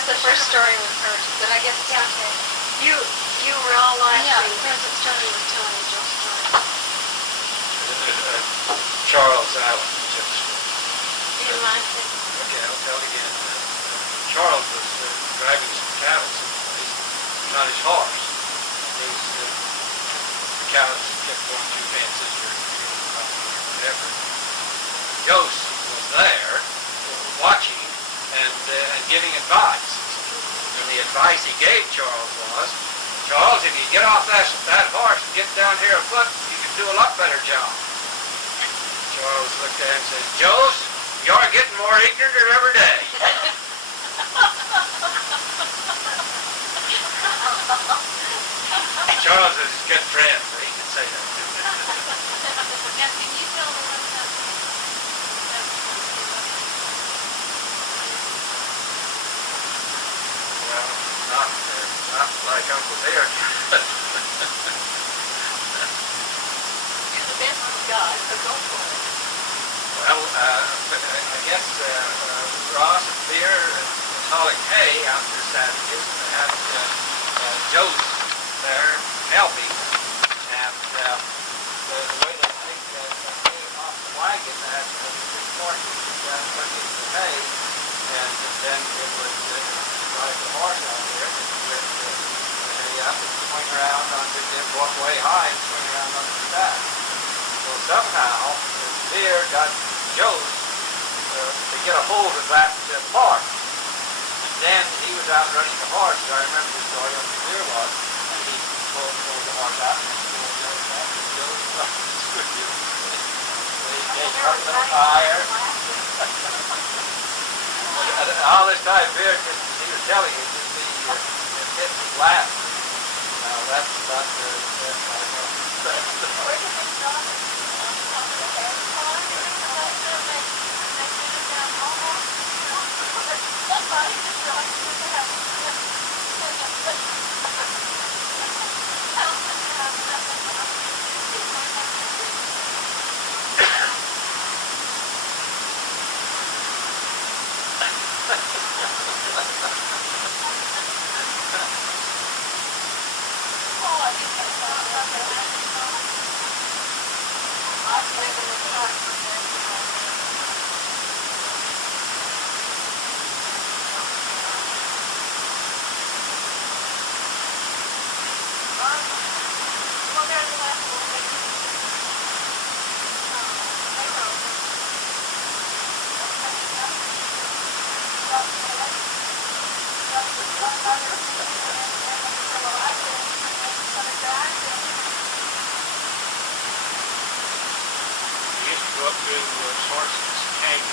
That's the first story we heard. But I guess it's okay. You were all laughing. Yeah, President Stirling was telling me Joe's story. Charles Allen. You mind? Okay, I'll tell it again. Charles was driving some cattle someplace on his horse. The cows kept going through fences or whatever. Ghost was there watching and giving advice. And the advice he gave Charles was, Charles, if you get off that horse and get down here afoot, you can do a lot better job. Charles looked at him and said, Joseph, you're getting more ignorant every day. Charles was his good friend, so he could say that. Now, can you tell me what that Well, not like Uncle Bear. You're the best one got, so go for it. Well, I guess Ross and Beer was hauling hay out to the savages, and they had Joseph there helping. And the way they take him off the wagon, they had this horse would get down and tuck into the hay, and then it would drive the horse out there, and it would hay up and swing around onto it, go up way high and swing around onto the back. So somehow, Beer got Joseph to get a hold of that part. And then he was out running the horse. I remember the story on the Beer was, and he pulled the horse out and pulled Joseph up, and Joseph started to scream. So he gave up a little higher. And all this time, Beer, he was telling you, just the kids was laughing. Now that's about the best I know. Where did they start it? Up through Sorensen's Canyon.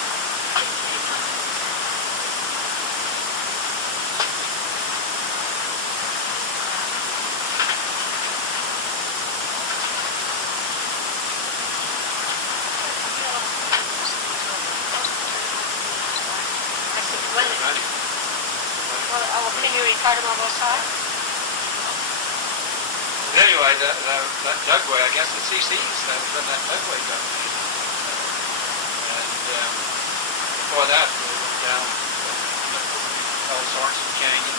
Can you record them on both sides? Anyway, that dugway, I guess the CC's that dugway dug. Before that, we went down Sorensen Canyon.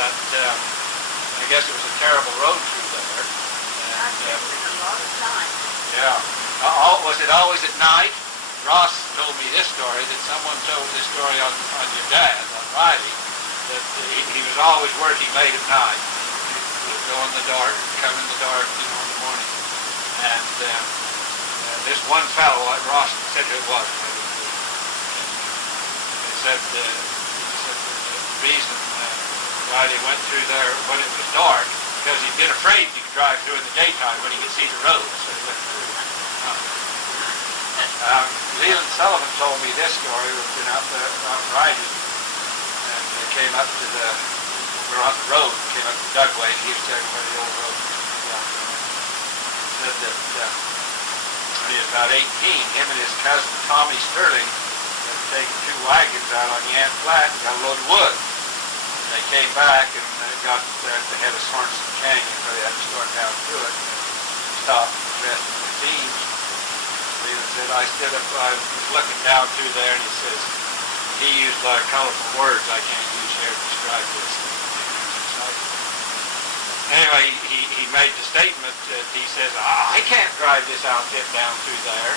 I guess it was a terrible road through there. And, a lot of time. yeah. Was it always at night? Ross told me this story, that someone told this story on your dad, on Riley, that he was always working late at night. He would go in the dark, come in the dark, in the morning. And this one fellow, Ross said who it was. He said the reason Riley went through there when it was dark, because he'd been afraid he could drive through in the daytime when he could see the road, so he went through. Leland Sullivan told me this story. We've been out there riding, and they came up to we were on the road, came up to Dugway, and he was telling where the old road was. He said that when he was about 18, him and his cousin Tommy Stirling had taken 2 wagons out on Yant Flat and got a load of wood. And they came back and got there at the head of Sorensen Canyon, where they had to start down through it, and stopped and rested their teams. Leland said, I stood up, I was looking down through there, and he says, he used a lot of colorful words I can't use here to describe this. Anyway, he made the statement that he says, I can't drive this outfit down through there.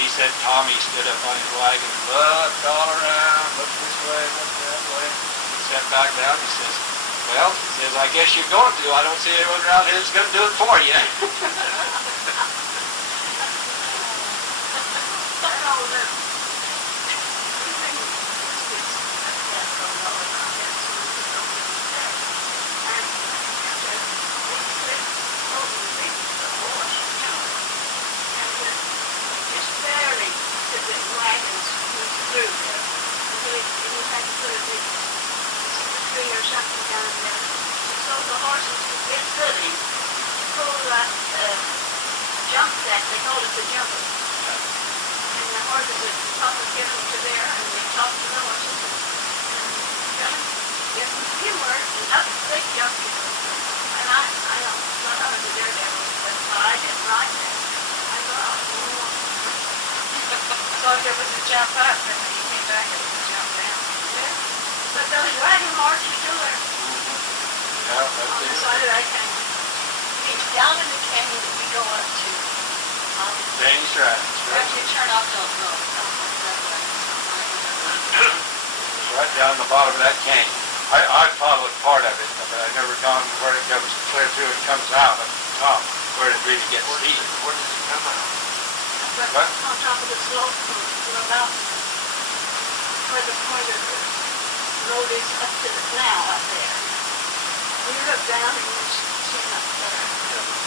He said Tommy stood up on his wagon, looked all around, looked this way, looked that way. He sat back down, he says, well, he says, I guess you're going to. I don't see anyone around here that's going to do it for you. Jump that, they call it the jumper. And the horses would top and get them to there, and they top to the horses. And get them to humor, and up they jump. And I thought I was a daredevil, but I didn't like that. I thought, oh. So if there was a jump up, and when you came back, it was a jump down. Yeah. But those wagon horses do it. Yeah, On the side of that canyon. It's down in the canyon that we go up to. Danny's right. After you turn off Don't Go. It's right down the bottom of that canyon. I followed part of it, but I've never gone where it goes clear through and comes out at the top, where it really gets steep. Where does it come out? But on top of the slope from the mountain, where the road is up to the canal up there. We look down and you see up there.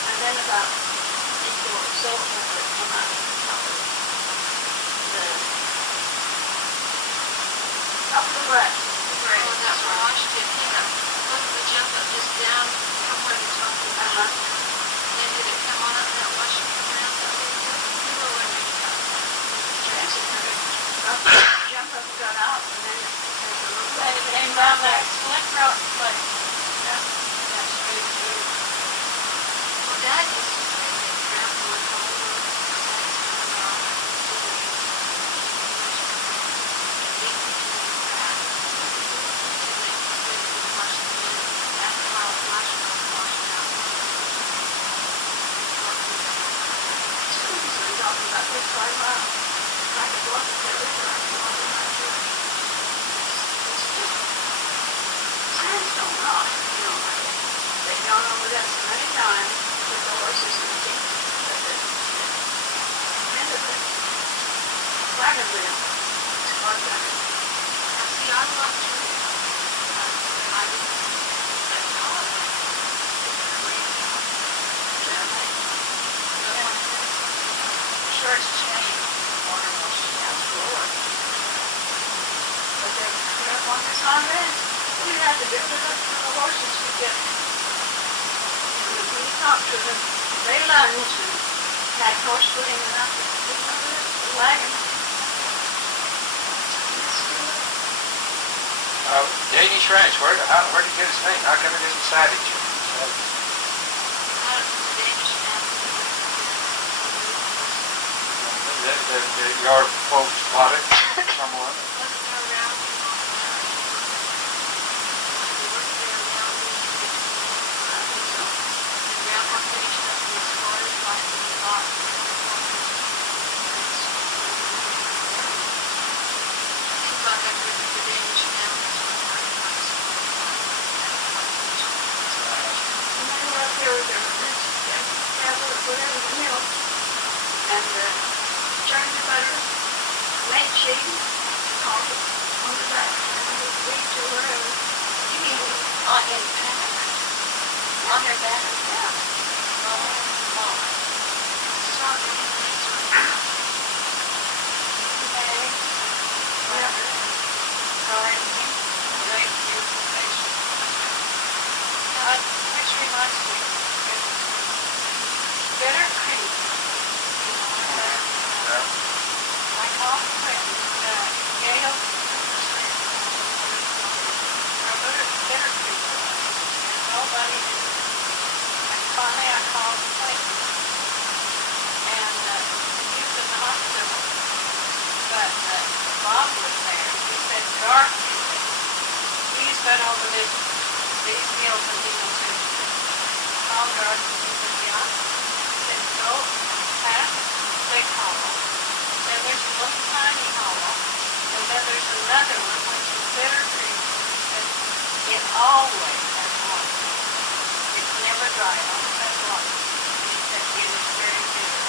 And then about equal or so of it come out of the top of the west. Oh, that wash did hang up. Look at the jump up just down from where the top of the mountain. And then did it come on up that wash and come around that way? You know where we got Jump up and got out, and then it came down that slick rock place. Yeah. That's straight through. Well, Dad used to say that Grandpa would come over and sandstone rock, you know. They've gone over that so many times with the horses and the team. But the end of it, wagon wheel, it's hard done. now, see, I walked through it. I didn't. That's all I went. It's crazy. Shorts change. Water wash down the floor. But they're up on this high ranch. We had to do it up to the horses to get. When you talk to them, they lunge and had horse footing and up the wagon. Danish Ranch, where did he get his name? How come it isn't Savage? Your folks bought it from someone? Churned the butter, went shaking, called it on the back, and the wheat or wherever. You mean on their back? On their back? Yeah. Oh, my. Strawberry things were eggs, butter, garlic, great beautiful vegetables. Which reminds me, Bitter Creek. I called a friend, Gail, Bitter Creek, and nobody knew. I garden, he said, yeah. He said, go past Big Hollow. Then there's a little tiny hollow. And then there's another one, which is Bitter Creek. He said, it always has water. It's never dry, it always has water. And he said, it is very bitter.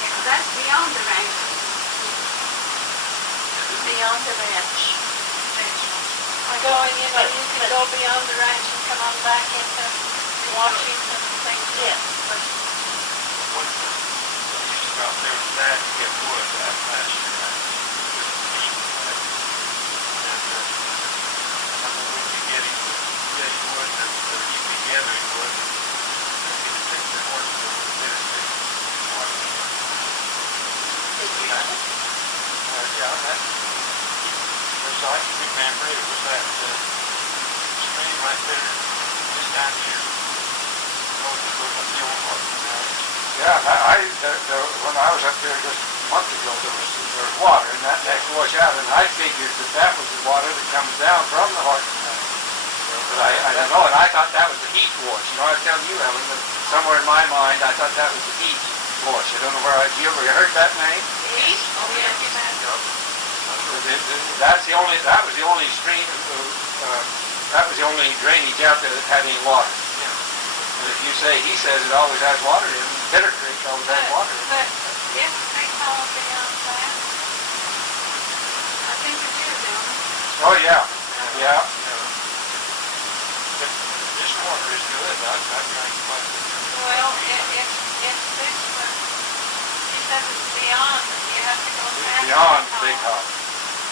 Yeah, that's beyond the ranch. Beyond the ranch. Going, you know, you can go beyond the ranch and come on back into Washington and things. Yes. When I used to go out there with Dad to get wood that last year, and I remember we'd be getting wood, or you'd be gathering wood, and he'd take the horse to the Bitter Creek. Did you? Yeah, that, as I can remember, it was that stream right there, just down here, goes up the old Horton. Yeah, when I was up there just a month ago, there was water in that next washout, and I figured that was the water that comes down from the Horton. But I don't know, and I thought that was the heat wash. You know, I was telling you, Ellen, that somewhere in my mind, I thought that was the heat wash. I don't know where you ever heard that name? East? Oh, yeah, you had. That was the only stream, that was the only drainage out there that had any water. And if you say, he says it always has water in it, Bitter Creek always has water in it. But if they call beyond that, I think it is, don't it? Oh, yeah, yeah. But this water is good. I drank quite a bit. Well, it's this one. She says it's beyond, you have to go past. Beyond Big Hop.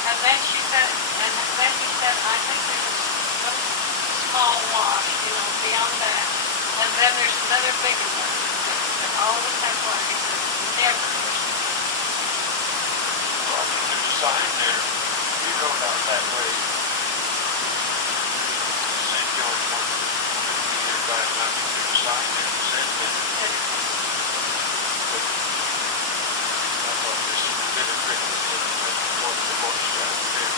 And then she said, and then he said, I think there's a little small wash, you know, beyond that. And then there's another bigger one that always has water. He said, never. Well, I think there's a sign there. We rode out that way. St. George, years back, and I think there's a sign there that said that. But I thought this is the Bitter Creek was the horse out there.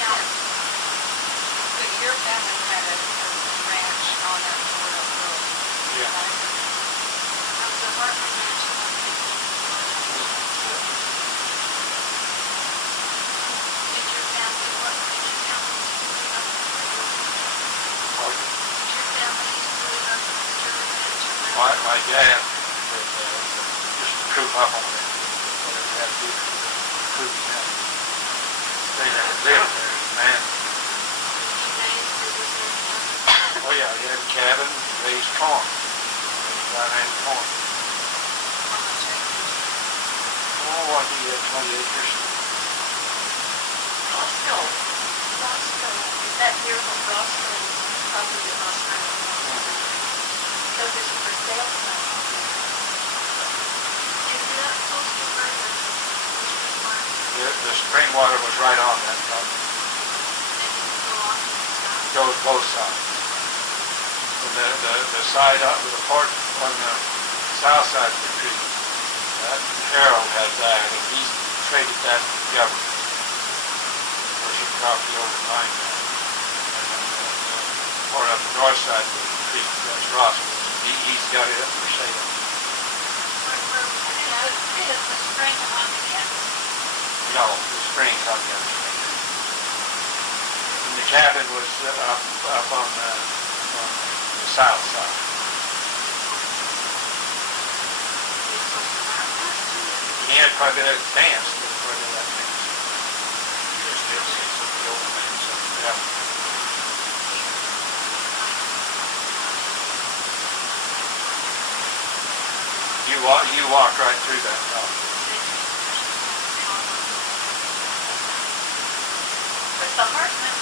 Now, but your family had a ranch on that Florida Road. Yeah. Right? That was the Hartman Ranch. Did your family, what did your family used to live on? Did your family used to live on Stirling Ranch? My dad just coop up on it. Whatever you have to do to coop down. They never lived there, man. He raised or was there a Oh yeah, he had a cabin, raised corn. Ran corn. how much acres? Oh, what, he had 20 acres. Roscoe. Is that near from Roscoe? Probably the Roscoe. So there's a for sale sign. Is that close to where the farm? The spring water was right on that property. And you can go off to the south? Goes both sides. And the side up with the port on the south side of the creek, that Harold had that, and he traded that to the government for some property over behind there. And then the part up the north side of the creek, that's Roscoe's. He's got it up for sale. Where was the cabin? Is the spring on the end? No, the spring's on the other side. And the cabin was up on the south side. He had quite a bit of dance before they left him. There's still some of the old man, so Yeah. You walked right through that property. But the Hartman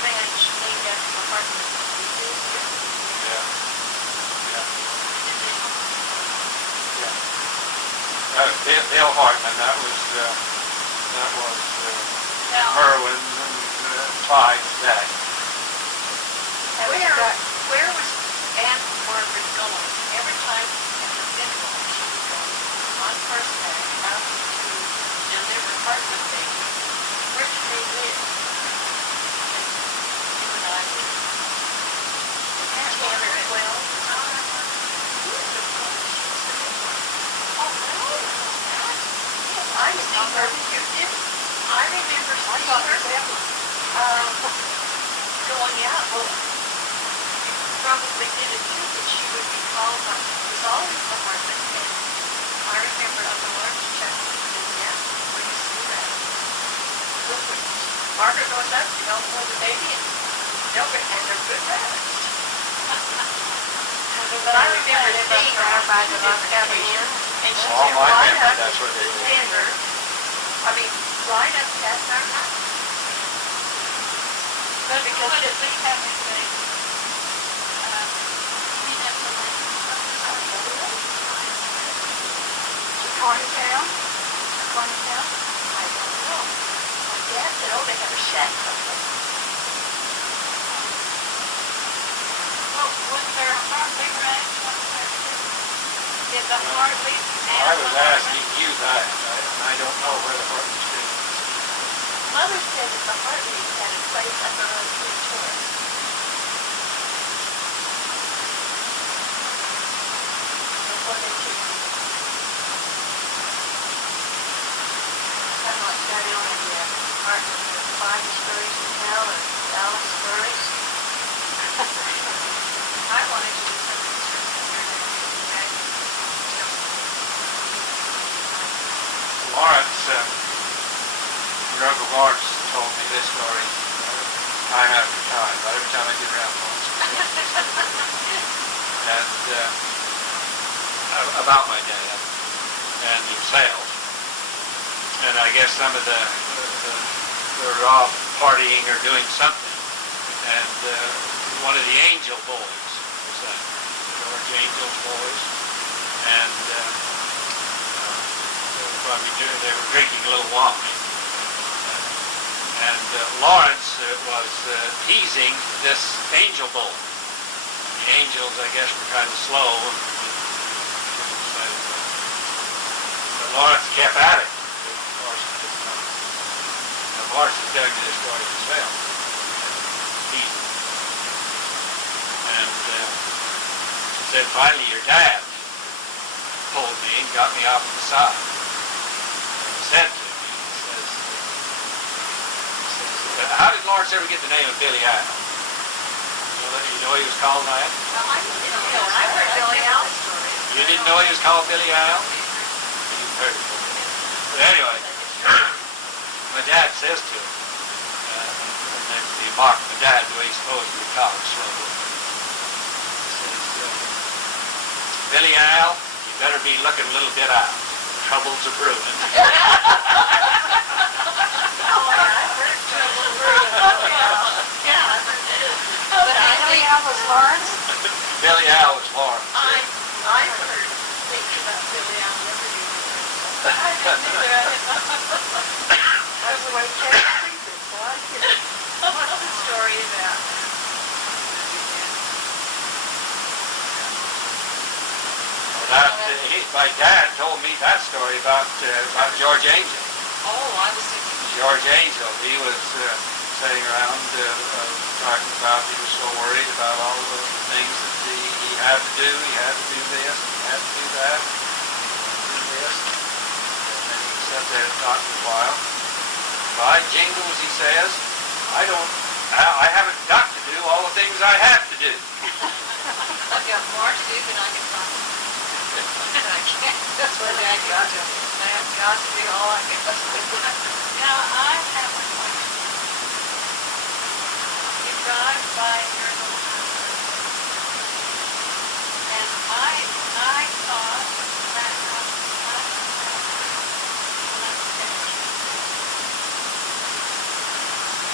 Ranch named after the Hartman. Yeah. Bill Hartman, that was Merwin and Clyde's dad. Where was Aunt Margaret going? Every time at the funeral, she would go on horseback out to, and there were Hartman babies. Where did they live? And you and I lived. her. You did. I remember seeing her going out. Well, you probably did it too, but she would be called on. It was always the Hartman case. I remember on the lunch check, and yeah, we used to do that. Look, when Margaret goes up, you don't hold the baby, and they're good rabbits. But I remember seeing her by the occasion, and she All said, my line family, up, that's what they do. tender. I mean, line up past our house. But Because what it- did we have in the, we have the land. Corntown? Corntown? I don't know. My dad said, oh, they have a shack someplace. Well, was there a Hartley ranch up there too? Did the Hartley I was asking you that, and I don't know where the Hortons did. Mother said that the Hartleys had a place up around Three Torres. Before they took it. I'm not sure I know if the Hartleys are five stories in hell or Dallas stories. I wanted to do some research up there and back. Lawrence, your Uncle Lawrence told me this story time after time, about every time I get around Lawrence. And about my dad and himself. And I guess some of they're off partying or doing something. And one of the Angel boys was that, George Angel's boys. And they were drinking a little wine. And Lawrence was teasing this Angel boy. The Angels, I guess, were kind of slow. But Lawrence kept at it. Now, Lawrence is telling me this story himself. Teasing. And said, finally, your dad pulled me and got me off to the side. And said to me, he says, how did Lawrence ever get the name of Billy Al? You know he was called that? Well, I didn't know. I heard Billy Al's story. You didn't know he was called Billy Al? You heard it. But anyway, my dad says to him, and then he mocked my dad the way he's supposed to be called. He says, Billy Al, you better be looking a little bit out. Troubles are brewing. Oh, yeah, I've heard trouble brewing. Yeah. But Billy Al was Lawrence? Billy Al was Lawrence. I've heard things about Billy Al never knew the name. I didn't either. That's the way Ted Creepers, so I get it. What's the story about? My dad told me that story about George Angel. Oh, I was thinking. George Angel, he was sitting around talking about, he was so worried about all the things that he had to do. He had to do this, he had to do that, do this. And then he sat there and talked for a while. By jingles, he says, I haven't got to do all the things I have to do. I've got more to do than I can find. And I can't. That's what I got to. I have got to do all I can do. Now, I have a question. You drive by your little house. And I thought that house was not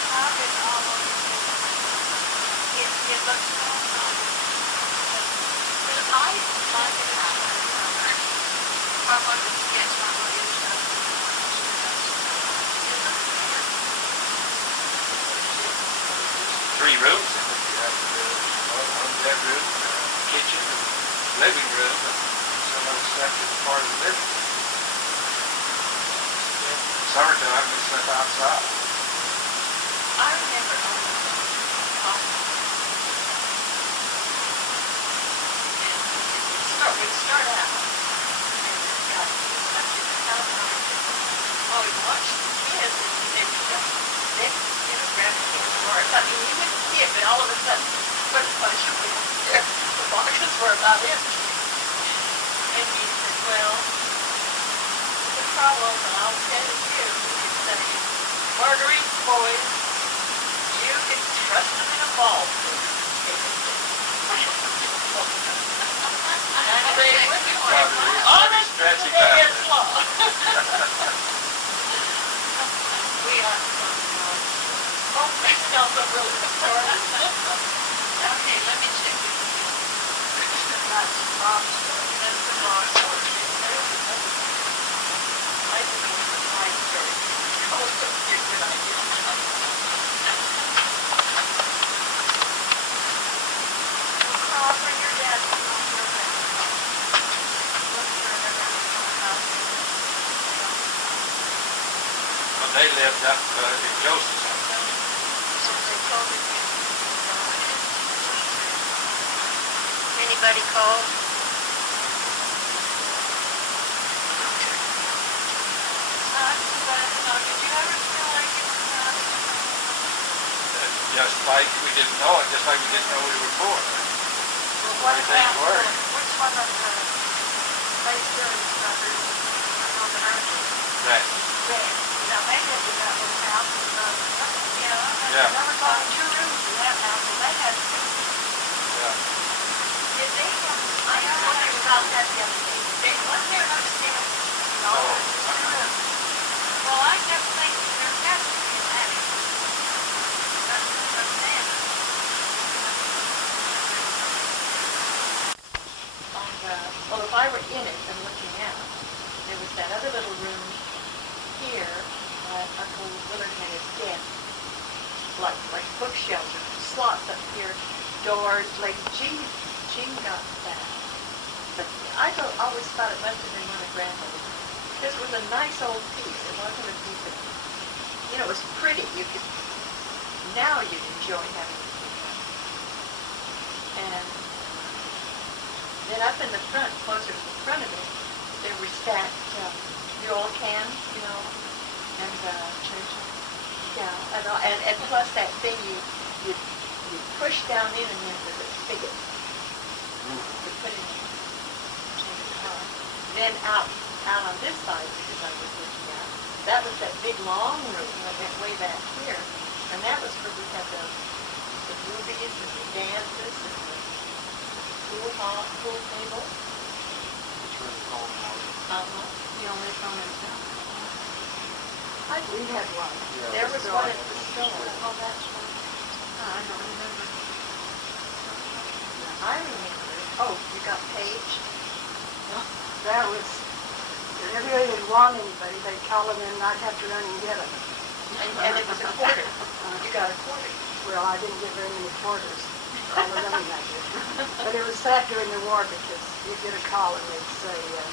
how did all of this, it looks so nice. But I like it how I wanted to get to my mother's house. Three rooms in it. You have one bedroom, kitchen, and living room, and some other stuff is part of the living room. Summertime, we slept outside. I remember owning a house. And we'd start out, and it got up to the house. Oh, always watched the kids, and they would just, grab the things or something. You wouldn't see it, but all of a sudden, put a bunch of them there. The boxes were about empty. And he said, well, the problem, and I'll tell you, he said, Marguerite's boys, you can trust them in a ball. And they would be honest as the day is long. We are oh, that sounds so really important. Okay, let me check this. That's Bob's story. That's the Bob's story. I think it's a nice story. Oh, it's a good idea. Call for your dad to come over and look for the house. When they lived up in Joseph's house. So they told me. Anybody called? Did you ever feel like you were Just like we didn't know it, just like we didn't know we were poor. Well, what Everything about, worked. which one of the late Stirling brothers on the mountain? Right. Red. Now, they lived in that little house in the, Yeah. there was only 2 rooms in that house, and they had 6. Yeah. Did they have, I was wondering about that the other day. wasn't there upstairs? No, it was 2 rooms. Well, I kept thinking there has to be an attic. That's what I'm saying. Well, if I were in it and looking out, there was that other little room here, Uncle Willard had his desk, like bookshelves or slots up here, doors, like Jean got that. But I always thought it must have been one of Grandmother's. This was a nice old piece. It wasn't a piece of, it was pretty. Now you'd enjoy having it. And then up in the front, closer to the front of it, there were stacked the oil cans, and and plus that thing you push down in, and then there's a spigot to put in the car. Then out on this side, because I was looking out, that was that big long room that went way back here, and that was where we had the movies and the dances and the pool table. It's really cold now. The only phone in town. I We believe had one. Yeah. there was one at the store. Oh, that's right. I don't remember. I remember. Oh, you got Paige? That was, if everybody would want anybody, they'd call them in, and I'd have to run and get them. And it was a quarter. You got a quarter. Well, I didn't get very many quarters. All the running I did. But it was sad during the war because you'd get a call and they'd say that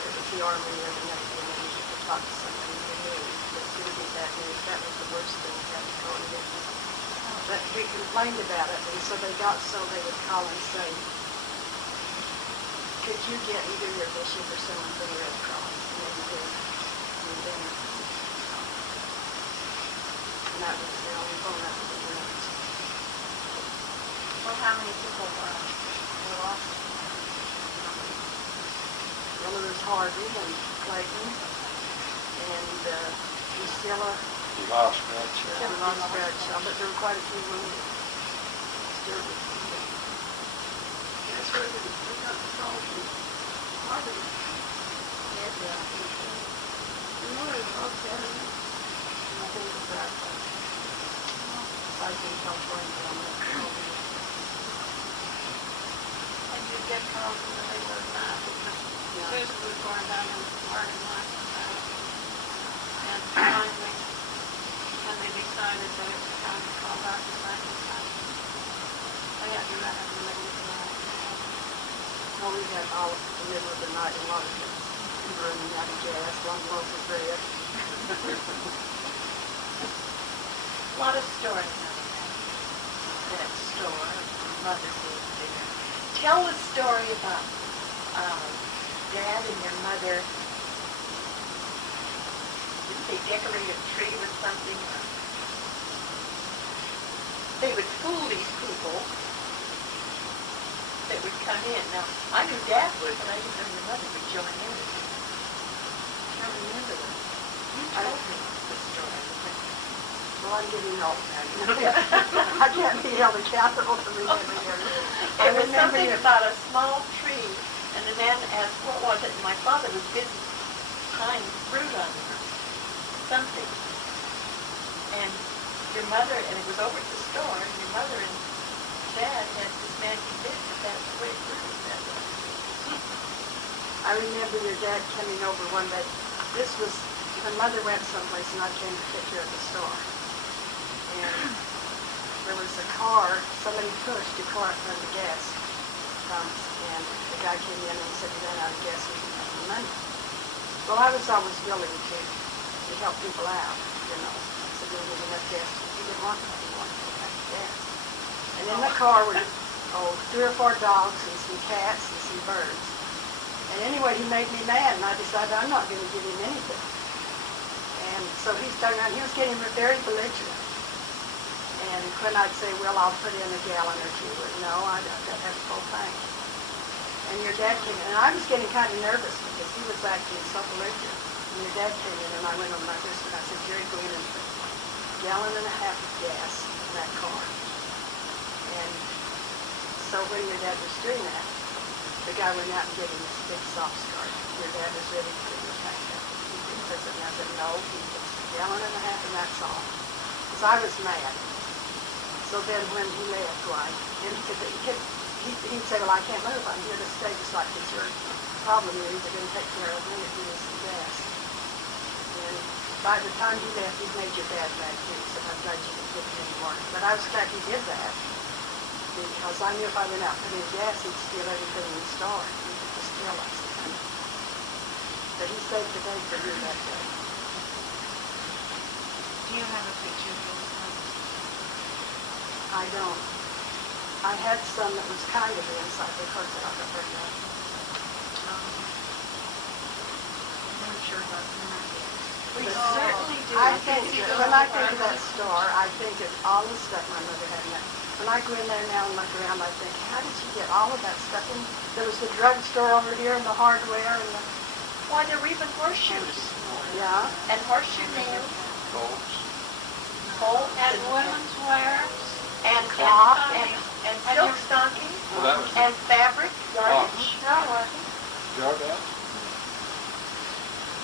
it was the Army or the Navy, and then you could talk to somebody you knew. But you would get that news. That was the worst thing you had to go and get. But we complained about it, and so they got so they would call and say, could you get either your bishop or someone from the Red Cross? And then you did. And then, and that was the only phone that was around. Well, how many people were lost? Well, there was Harvey and Clayton and Lucilla We lost Bradshaw. and Lost Bradshaw, but there were quite a few wounded. Still with them. That's where we got the call from Harvey. Yes. You know, it was okay. I think it was Bradshaw. I think California on that. I did get calls in the middle of the night because Susan was going down in the parking lot. And finally, when they decided that it was time to call back to Frankenstein, they had to run in the middle of the night. Well, we had all of the middle of the night in Washington. We were running out of gas, one loaf of bread. A lot of stories out of that store. Mother being there. Tell the story about Dad and your mother they decorate a tree with something, or they would fool these people that would come in. Now, I knew Dad would, but I didn't know your mother would join in. I can't remember them. You told me the story. Well, I'm getting old now. I can't be held accountable for remembering everything. It was something about a small tree, and the man asked, what was it? And my father was busy tying fruit on it, something. And your mother, and it was over at the store, and your mother and Dad had this man convinced that that's the way fruit was that way. I remember your dad coming over one day. This was when Mother went someplace and I came to take care of the store. And there was a car, somebody pushed a car from the gas pumps, and the guy came in and said he ran out of gas and didn't have any money. Well, I was always willing to help people out, you know. I said, we didn't have enough gas. He didn't want that. He wanted to have gas. And in the car were, 3 or 4 dogs and some cats and some birds. And anyway, he made me mad, and I decided I'm not going to give him anything. And so he started around. He was getting very belligerent. And when I'd say, well, I'll put in a gallon or two, or no, I'd have to have the whole thing. And your dad came in, and I was getting kind of nervous because he was acting so belligerent. And your dad came in, and I went over my wrist, and I said, Jerry, go in and put a gallon and a half of gas in that car. And so when your dad was doing that, the guy went out and gave him this big soft start. Your dad was ready to put him back up. He didn't put it, and I said, no, he puts a gallon and a half, and that's all. Because I was mad. So then when he left, he'd say, well, I can't move. I'm here to stay, just like it's your problem. You're either going to take care of me or give me some gas. And by the time he left, he'd made your dad mad too. He said, I'm glad you didn't give me any more. But I was glad he did that, because I knew if I went out and put in gas, he'd steal everything in the store. He could just steal us. But he saved the day for you that day. Do you have a picture of those ones? I don't. I had some that was kind of inside. Of course, I got burned up. I'm not sure about that. We certainly do. I think, when I think of that store, I think of all the stuff my mother had in there. When I go in there now and look around, I think, how did she get all of that stuff in? There was the drugstore over here and the hardware and the... Why, there were even horseshoes. Yeah. And horseshoe nails. Bolts. Bolts. And women's wear. And cloth. And silk stockings. Well, that was And fabric. Yardage. Jordan.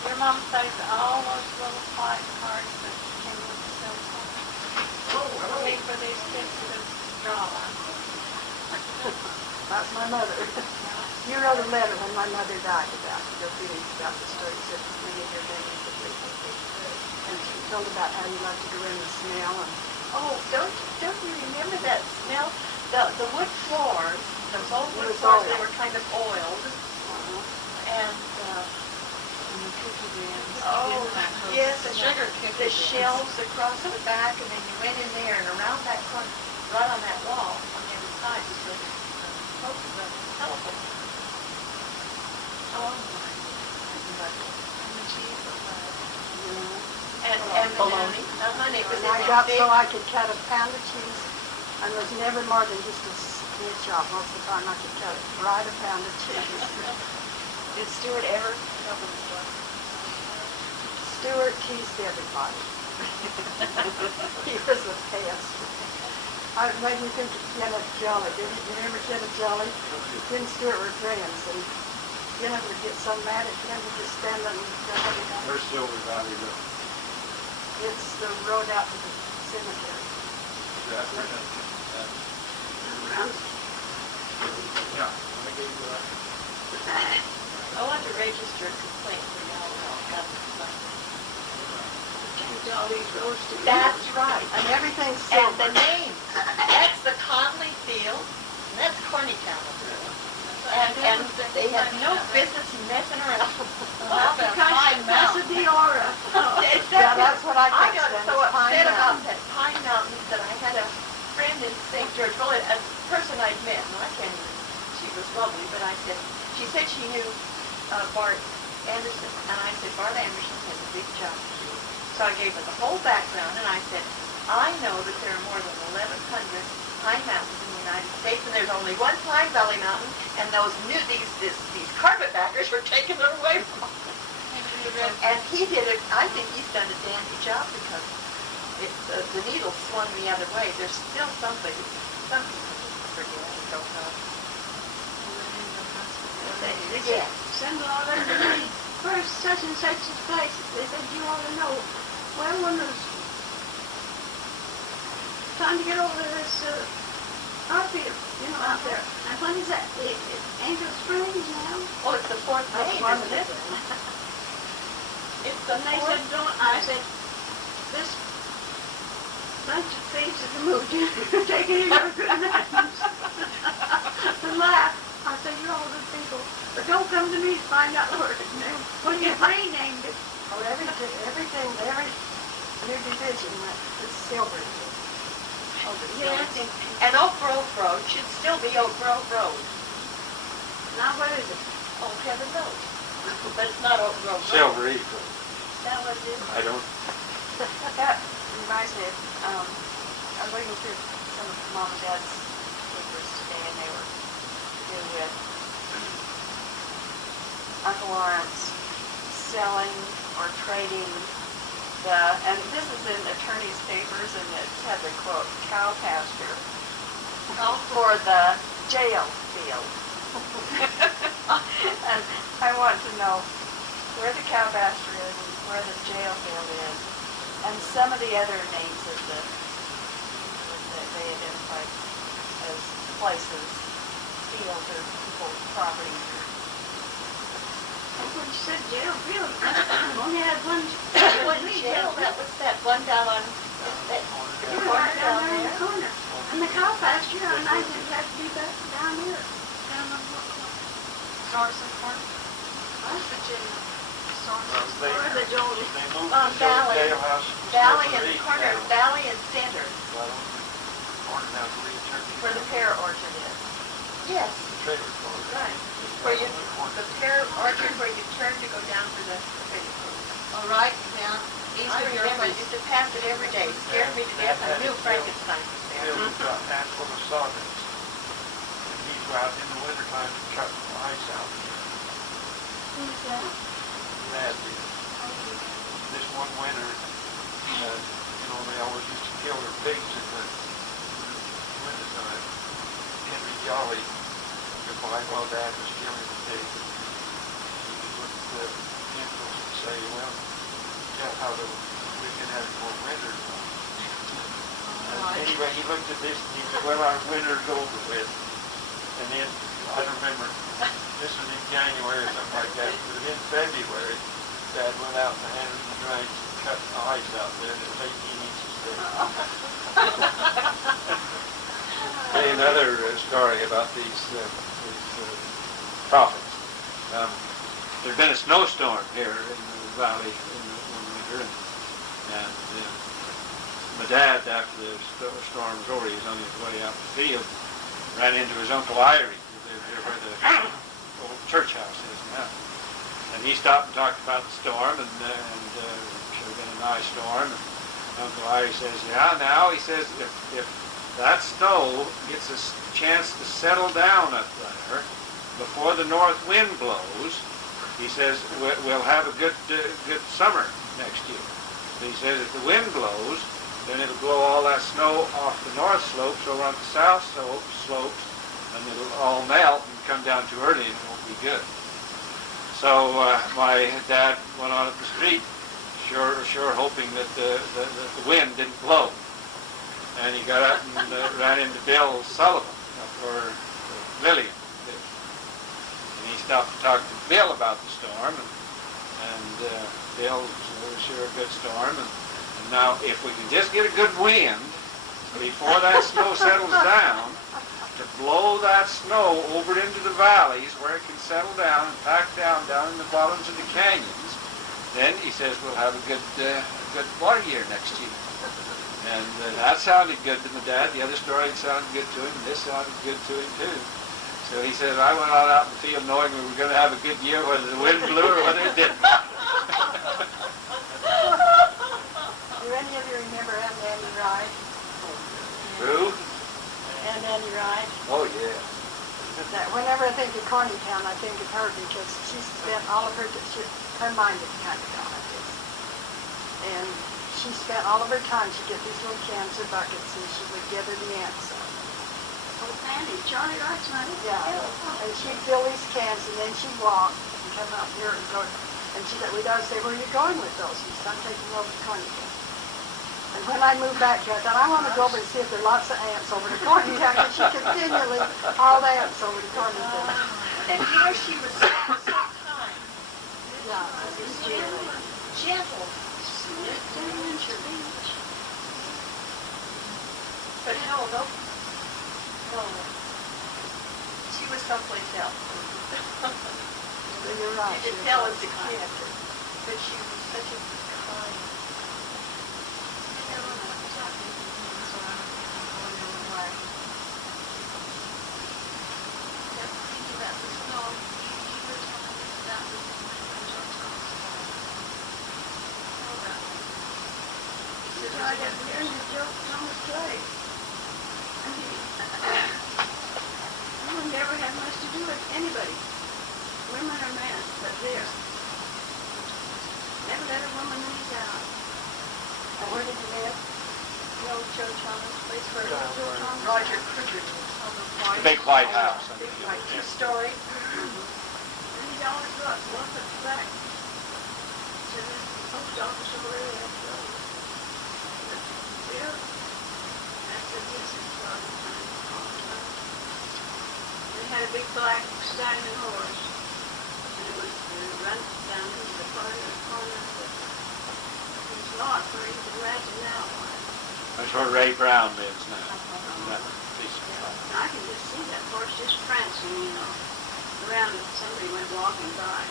Your mom saved all those little white cards that came with the cell phone. Only for these kids to draw on. That's my mother. You wrote a letter when my mother died about your feelings about the story. You said many of your babies that we and she told about how you loved to go in and smell and... Oh, don't you remember that smell? The wood floors, those old wood was floors, oil. they were kind of oiled. And And the cookie brands. oh, yes, and Sugar the cookie shelves across the back, and then you went in there, and around that corner, right on that wall, on every side, was the telephone. Oh my! And the cheese was And bologna. And it was And in I that got big. so I could cut a pound of cheese, and was never more than just a inch off. Most of the time I could cut it right a pound of cheese. Did Stuart ever cover the floor? Stuart teased everybody. He was a pest. It made me think of Kenneth Jolly. Did you remember Kenneth Jolly? He and Stuart were friends, and Kenneth would get so mad at him, he'd just stand up and go every time. Where's Silver Valley Road? It's the road out to the cemetery. That, yeah, I gave you that. I want to register a complaint for y'all about the complaint. That's right. And everything's And silver. the name, that's the Conley Field, and that's Cornytown. And they have no business messing around. Well, because Macedonia. Yeah, that's what I I kept got saying, so it's Pine upset about Mountain. that Pine Mountain that I had a friend in St. George, well, a person I'd met, and I can't even, she was lovely, but she said she knew Bart Anderson, and I said, Bart Anderson has a big job to do. So I gave her the whole background, and I said, I know that there are more than 1,100 pine mountains in the United States, and there's only one Pine Valley mountain, and these carpetbaggers are taking it away from us. And he did it. I think he's done a dandy job because the needle swung the other way. There's still some people forget and don't know. Yeah. Send all that to me. First, such and such a place. They said, you ought to know. Well, when it was time to get over to this outfield, out there. And when is that? Angel Springs now? Oh, it's the 4th May, isn't it? It's the And they said, don't, I said, this bunch of thieves have moved in, taking you over good names. And laugh. I said, you're all good people. But don't come to me to find out where it's named. When you renamed it. Oh, everything, every new division is silver. Yes. And Oak Grove Road should still be Oak Grove Road. Now what is it? Oh, heaven knows. But it's not Oak Grove Road. Silver Eagle. Is that what it is? I don't. That reminds me of, I was looking through some of Mom and Dad's papers today, and they were to do with Uncle Lawrence selling or trading and this is in attorney's papers, and it's had the quote, cow pasture for the jail field. And I want to know where the cow pasture is and where the jail field is, and some of the other names of that they identified as places, fields, or people's properties. When you said jail field, only had one Jail, that was that one down on that corner right down down there in the there. corner. And the cow pasture, and I didn't have to do that down here. Down on what corner? Sorensen Court? What's the jail? They Or the Jolly. moved On the Valley. jailhouse. Valley and the corner, Valley and Center, Corner down to Leeds Church. where the pear orchard is. Yes, Trailer park. right. Where the pear orchard, where you turn to go down to the. All right, down east I of your remember, I place. used to pass it every day. It scared me to death. I knew Frankenstein was there. Filled with a handful of sawdust. And he'd go out in the wintertime to chuck the ice out. Who's that? Dad did. This one winter, they always used to kill their pigs in the wintertime. Henry Jolly, while Dad was killing the pigs, he would look at the infants and say, well, tell how we can have more winter. Anyway, he looked at this and he said, well, our winter's over with. And then, I don't remember, this was in January or something like that, but in February, Dad went out in the handles and drains and cut the ice out there, and it was 18 inches thick. Tell you another story about these prophets. There'd been a snowstorm here in the valley in the winter, and my dad, after the storm was over, he was on his way out the field, ran into his Uncle Irie, who lived here where the old church house is now. And he stopped and talked about the storm, and should have been a nice storm. And Uncle Irie says, yeah, now, he says, if that snow gets a chance to settle down up there before the north wind blows, he says, we'll have a good summer next year. So he says, if the wind blows, then it'll blow all that snow off the north slopes over on the south slopes, and it'll all melt and come down too early, and it won't be good. So my dad went on up the street, sure hoping that the wind didn't blow. And he got up and ran into Bill Sullivan, where Lillian lived. And he stopped to talk to Bill about the storm, and Bill was sure a good storm. And now, if we can just get a good wind before that snow settles down, to blow that snow over into the valleys where it can settle down and pack down in the bottoms of the canyons, then he says we'll have a good water year next year. And that sounded good to my dad. The other story sounded good to him, and this sounded good to him too. So he says, I went on out in the field knowing we were going to have a good year, whether the wind blew or whether it didn't. True? And Annie Wright. Oh, yeah. That whenever I think of Corningtown, I think of her because she spent all of her mind is kind of gone at this. And she spent all of her time, she'd get these little cans or buckets and she would gather the ants up. Oh, Fanny, Johnny Wright's money. Yeah, and she'd fill these cans and then she'd walk and come out here and go, and we'd always say, where are you going with those? And she said, I'm taking them over to Corningtown. And when I moved back here, I thought, I want to go over and see if there are lots of ants over to Corningtown, because she continually hauled ants over to Corningtown. And you know, she was so kind. Yeah, it was gentle. Gentle. But no. She was someplace else. You're right. You could tell as a kid, but she was such a kind. I got to hear the joke Thomas played. And no one never had much to do with anybody, women or men, but there. Never let a woman leave out. And where did you live? The old Joe Thomas place where Joe Thomas. Roger Kruger was on the white. The big white house. Big white two-story. And he'd always go up and look at the back to the post office over there. Bill, I said, yes, it's all the time. They had a big black stallion horse, and it was run down into the corner of his lot where he could imagine now why. That's where Ray Brown lives now. That piece of I can just see that horse just prancing, you know, around if somebody went walking by.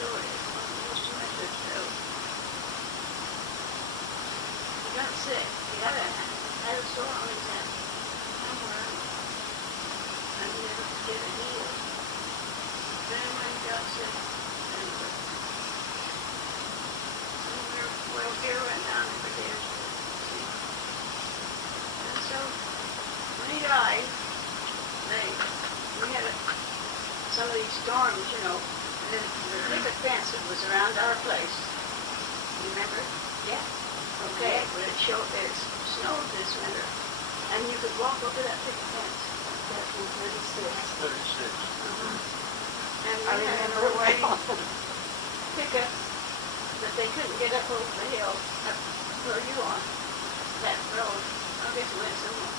So it was too much to tell. He got sick. He had a sore on his head somewhere, and he never could get it healed. Then when he got sick, and well, Gil went down every day or so. And so when he died, we had some of these storms, you know, and then the picket fence that was around our place. You remember? Yeah. Okay, but it snowed this winter, and you could walk over that picket fence. That was 36. 36. And I we had remember it well. picket, but they couldn't get up over the hill, up where you are, that road. I guess it went somewhere.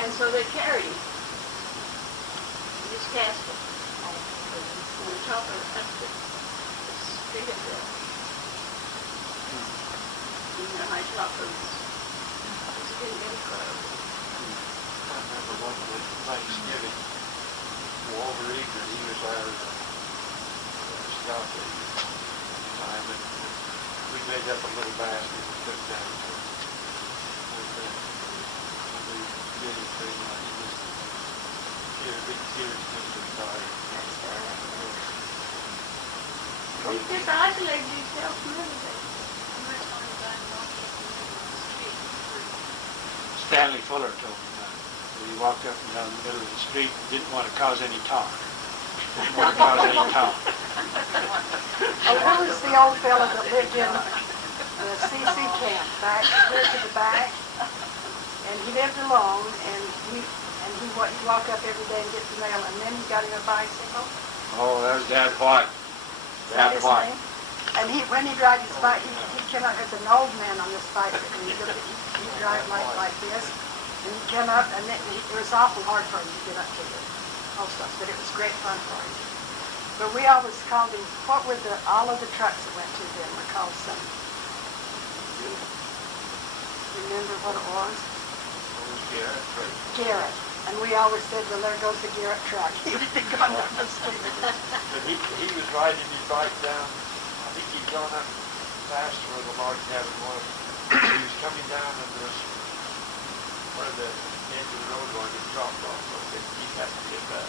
And so they carried him in his casket on the top of the spigot there. You know, I dropped those. Because he didn't get a car. I remember one with Thanksgiving, Walter Eager, he was our scout leader at the time, and we made up a little basket and took down to him. And we did him pretty much. He was a big tears just to die. You just isolated yourself from everything. Stanley Fuller told me that. He walked up and down the middle of the street and didn't want to cause any talk. Didn't want to cause any talk. Oh, who was the old fellow that lived in the CC camp, back here to the back? And he lived alone, and he'd walk up every day and get the mail, and then he got him a bicycle. Oh, that was Dad White. Is that Dad his White. name? And when he drive his bike, he came out as an old man on this bicycle. He'd drive like this, and he'd come up, and then it was awful hard for him to get up to the post office, but it was great fun for him. But we always called him, what were all of the trucks that went to them were called something. Remember what it was? Garrett. And we always said, well, there goes the Garrett truck. He would be going up the street. But he was riding his bike down, I think he'd gone up past where the log cabin was. He was coming down and there was where the end of the road going to get dropped off, so he had to get back.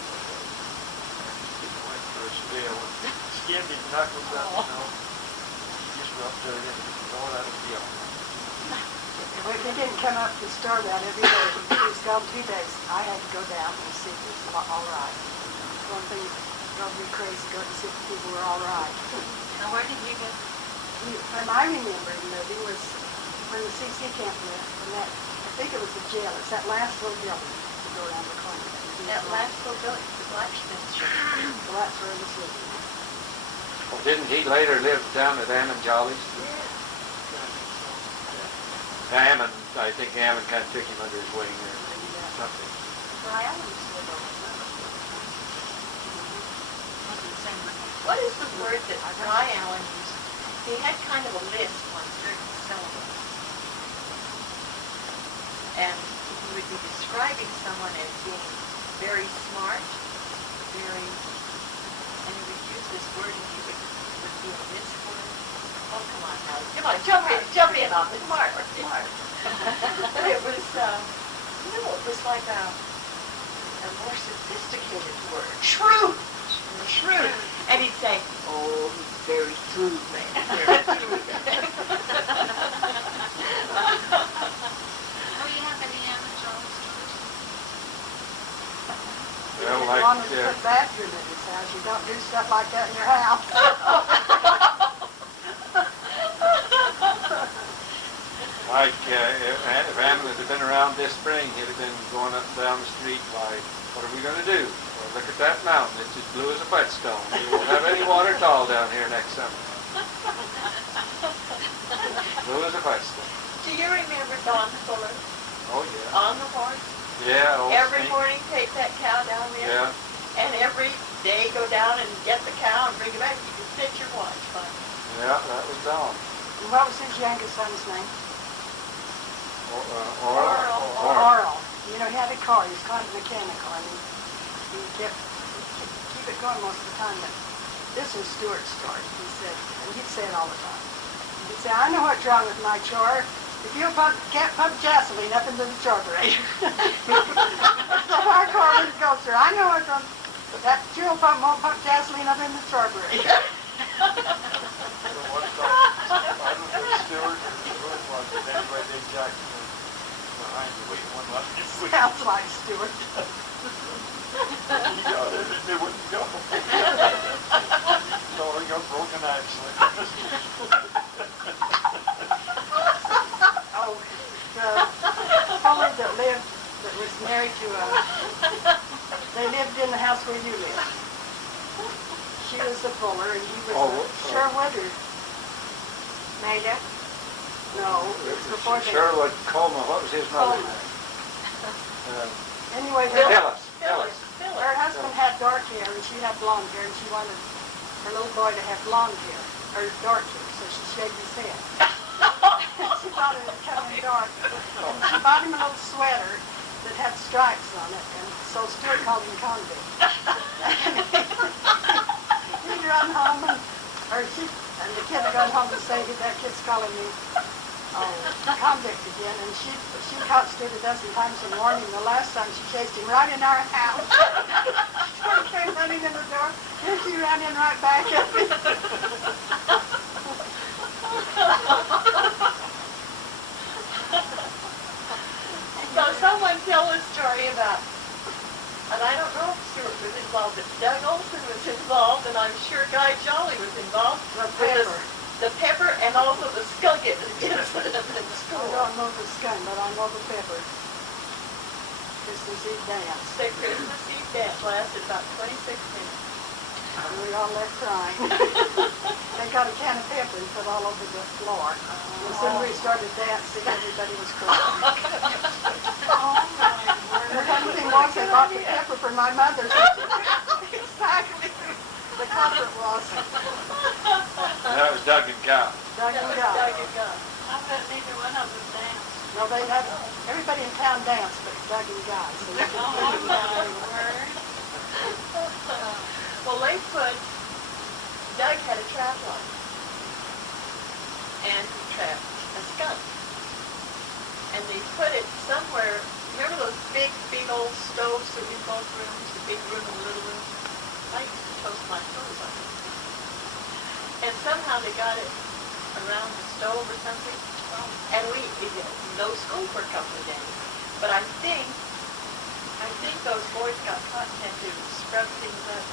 He went for a spill and skinned his knuckles up, you know. He just rubbed dirt in it and all that would be all right. Well, if he didn't come up to the store that every day, he was gone 2 days. I had to go down and see if it was all right. One thing drove me crazy, go to see if people were all right. Now, where did you go? From I remember him living was when the CC camp lived, and that, I think it was the jail. It's that last little building to go around the corner. That last little building, the blacksmith shop. Well, that's where he was living. Well, didn't he later live down at Ammon Jolly's? Ammon, I think Ammon kind of took him under his wing or something. Carlyle used to live over there. What is the word that Carlyle used? He had kind of a list on certain syllables. And he would be describing someone as being very smart, and he would use this word and he would be a misword. Oh, come on, Howard. Come on, jump in on the smart. But it was, it was like a more sophisticated word. Shrewd! Shrewd. And he'd say, oh, he's very shrewd, man. Very shrewd. Oh, you have any Amazon stories? Well, As long as you put bathroom in his house, you don't do stuff like that in your house. Like, if Ammon had been around this spring, he'd have been going up and down the street like, what are we going to do? Well, look at that mountain. It's as blue as a whetstone. We won't have any water at all down here next summer. Blue as a whetstone. Do you remember Don Fuller Oh, yeah. on the horse? Yeah. Old Every Snake. morning take that cow down there. Yeah. And every day go down and get the cow and bring it back. You can fit your watch by it. Yeah, that was Don. And what was his youngest son's name? Oral. You know, he had a car. He was kind of mechanical. I mean, he kept keep it going most of the time. But this was Stuart's story. He said, and he'd say it all the time. He'd say, I know what's wrong with my chore. If you can't pump gasoline up into the carburetor. So our car wouldn't go, sir. I know what's wrong. That fuel pump won't pump gasoline up into the carburetor. So what's I don't know if Stewart or Stewart was, but anyway, they jacked him behind the wheel one left. Sounds like Stuart. He got it and it wouldn't go. So he got broken actually. Oh, the fellow that was married to they lived in the house where you live. She was a Fuller and he was Sherwood. Maida? No, it was before they... Sherwood Coleman. What was his mother's Coleman. name? Anyway, Phyllis. her husband had dark hair and she had blonde hair and she wanted her little boy to have blonde hair, or dark hair, so she shaved his head. She thought it would come in dark. And she bought him a little sweater that had stripes on it, and so Stuart called him Convict. He'd run home and the kid had gone home to say that kid's calling me Convict again, and she caught Stuart a dozen times and warned him. The last time she chased him right in our house. Stuart came running in the door, and she ran in right back at me. So someone tell a story about, and I don't know if Stuart was involved, but Doug Olson was involved, and I'm sure Guy Jolly was involved. The pepper and also the skunk incident in school. I don't know the skunk, but I know the pepper. Christmas Eve dance. The Christmas Eve dance lasted about 26 minutes. And we all left crying. They got a can of pepper and put all over the floor. And as soon as we started dancing, everybody was crying. And the funny thing was, they bought the pepper for my mother. Exactly. The culprit was. That was Doug and Guy. Doug and Guy. Doug and Guy. I bet neither one of them danced. No, they had, everybody in town danced, but Doug and Guy. So they Oh, my word. Well, they put, Doug had a trap line, and he trapped a skunk. And they put it somewhere, remember those big old stoves that we both rooms, the big room and the little room? I used to toast my toes on it. And somehow they got it around the stove or something, or And we, no school for a couple of days. But I think those boys got caught and had to scrub things up.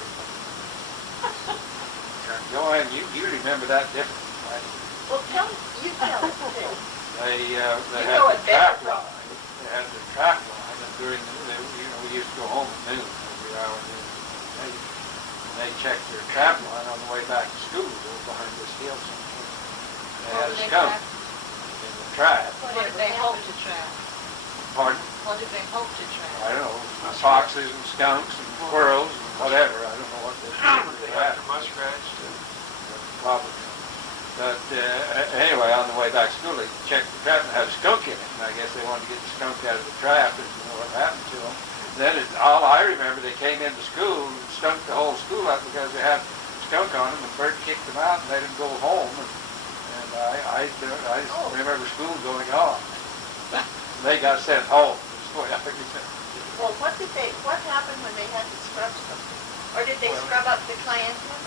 Joann, you remember that differently, right? Well, tell us, you tell us, Phil. They You had know the it better trap from line. They had the trap line, and during we used to go home at noon, every hour and noon. They checked their trap line on the way back to school over behind this hill somewhere. They had a skunk in the trap. What did they hope to trap? Pardon? What did they hope to trap? I don't know, foxes and skunks and squirrels and whatever. I don't know what they They had trap. the muskrats too. Probably. But anyway, on the way back to school, they checked the trap and had a skunk in it. And I guess they wanted to get the skunk out of the trap and you know what happened to them. Then all I remember, they came into school and stunk the whole school up because they had skunk on them, and Bert kicked them out and let them go home. And I remember school going on. They got sent home. That's the way I remember. Well, what happened when they had to scrub something? Or did they scrub up the Klansmen?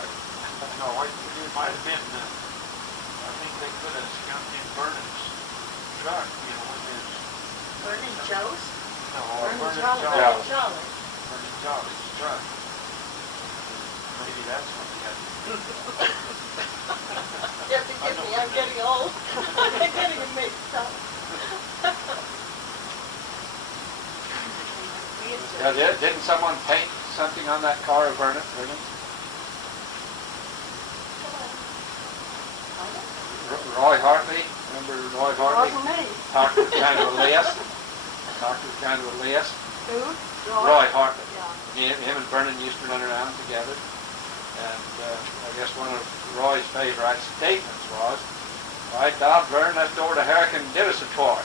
No, it might have been, I think they put a skunk in Vernon's truck, you know, with his... Vernon Joe's? No, Vernon Vernon Jolly. Jolly. Jolly. Vernon Jolly's truck. Maybe that's what he had to do. Yeah, forgive me, I'm getting old. I'm getting mixed up. Now, didn't someone paint something on that car of Vernon's? Roy Hartley, remember Roy Hartley? Wasn't me. Talked with kind of a list. Who? Roy Hartley. Yeah. Him and Vernon used to run around together. And I guess one of Roy's favorite statements was, "Right, Doc, Vernon, let's go over to Herrick and get us a toy."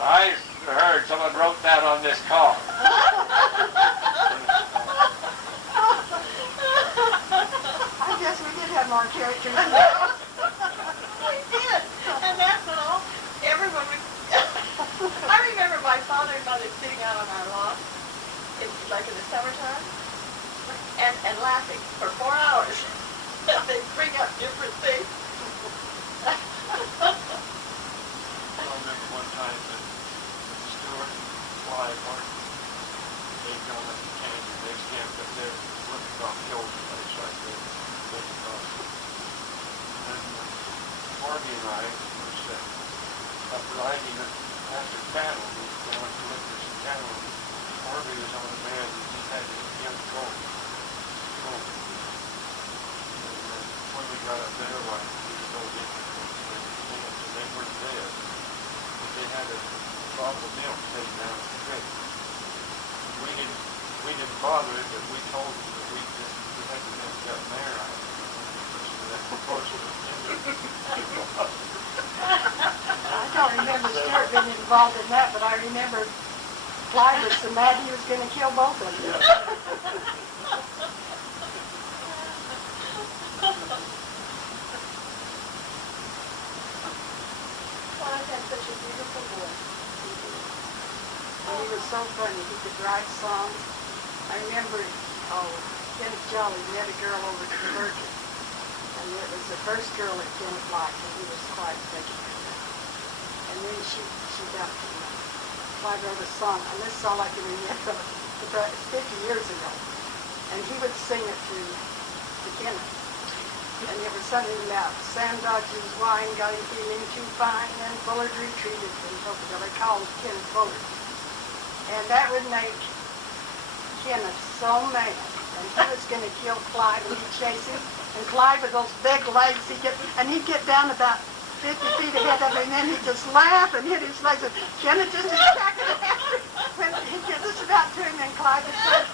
I heard someone wrote that on this car. I guess we did have more characters than that. We did, and that's all. Everyone was, I remember my father and mother sitting out on our lawn, like in the summertime, and laughing for 4 hours. They bring up different things. I remember one time that Stuart and Clive Martin, they'd gone up to Canyon, they camped up there, looking off the old place right there, looking across. And Harvey and I was up riding after cattle, we were going to look for some cattle. Harvey was on a mare that he had a young colt. And when we got up there, like, we were told in and they were dead. But they had a bottle of milk sitting down at the creek. We didn't bother it, but we told them that we had the milk up there. Of course, I don't remember Stuart being involved in that, but I remember Clyde was so mad he was going to kill both of them. Clive had such a beautiful voice. And he was so funny. He could write songs. I remember, Kenneth Jolly met a girl over at Convergent. And it was the first girl that Kenneth liked, and he was quite thinking of her. And then she got to him. Clyde wrote a song, and this is all I can remember. It's 50 years ago. And he would sing it to Kenneth. And it was something about Sam Dodge's wine got him feeling too fine, and Bullard retreated from Topeka. They called Kenneth Bullard. And that would make Kenneth so mad. And he was going to kill Clyde, and he'd chase him. And Clyde with those big legs, he'd get down about 50 feet ahead of him, and then he'd just laugh and hit his legs. And Kenneth just attacking after him. When he'd get just about to him, and Clyde would say,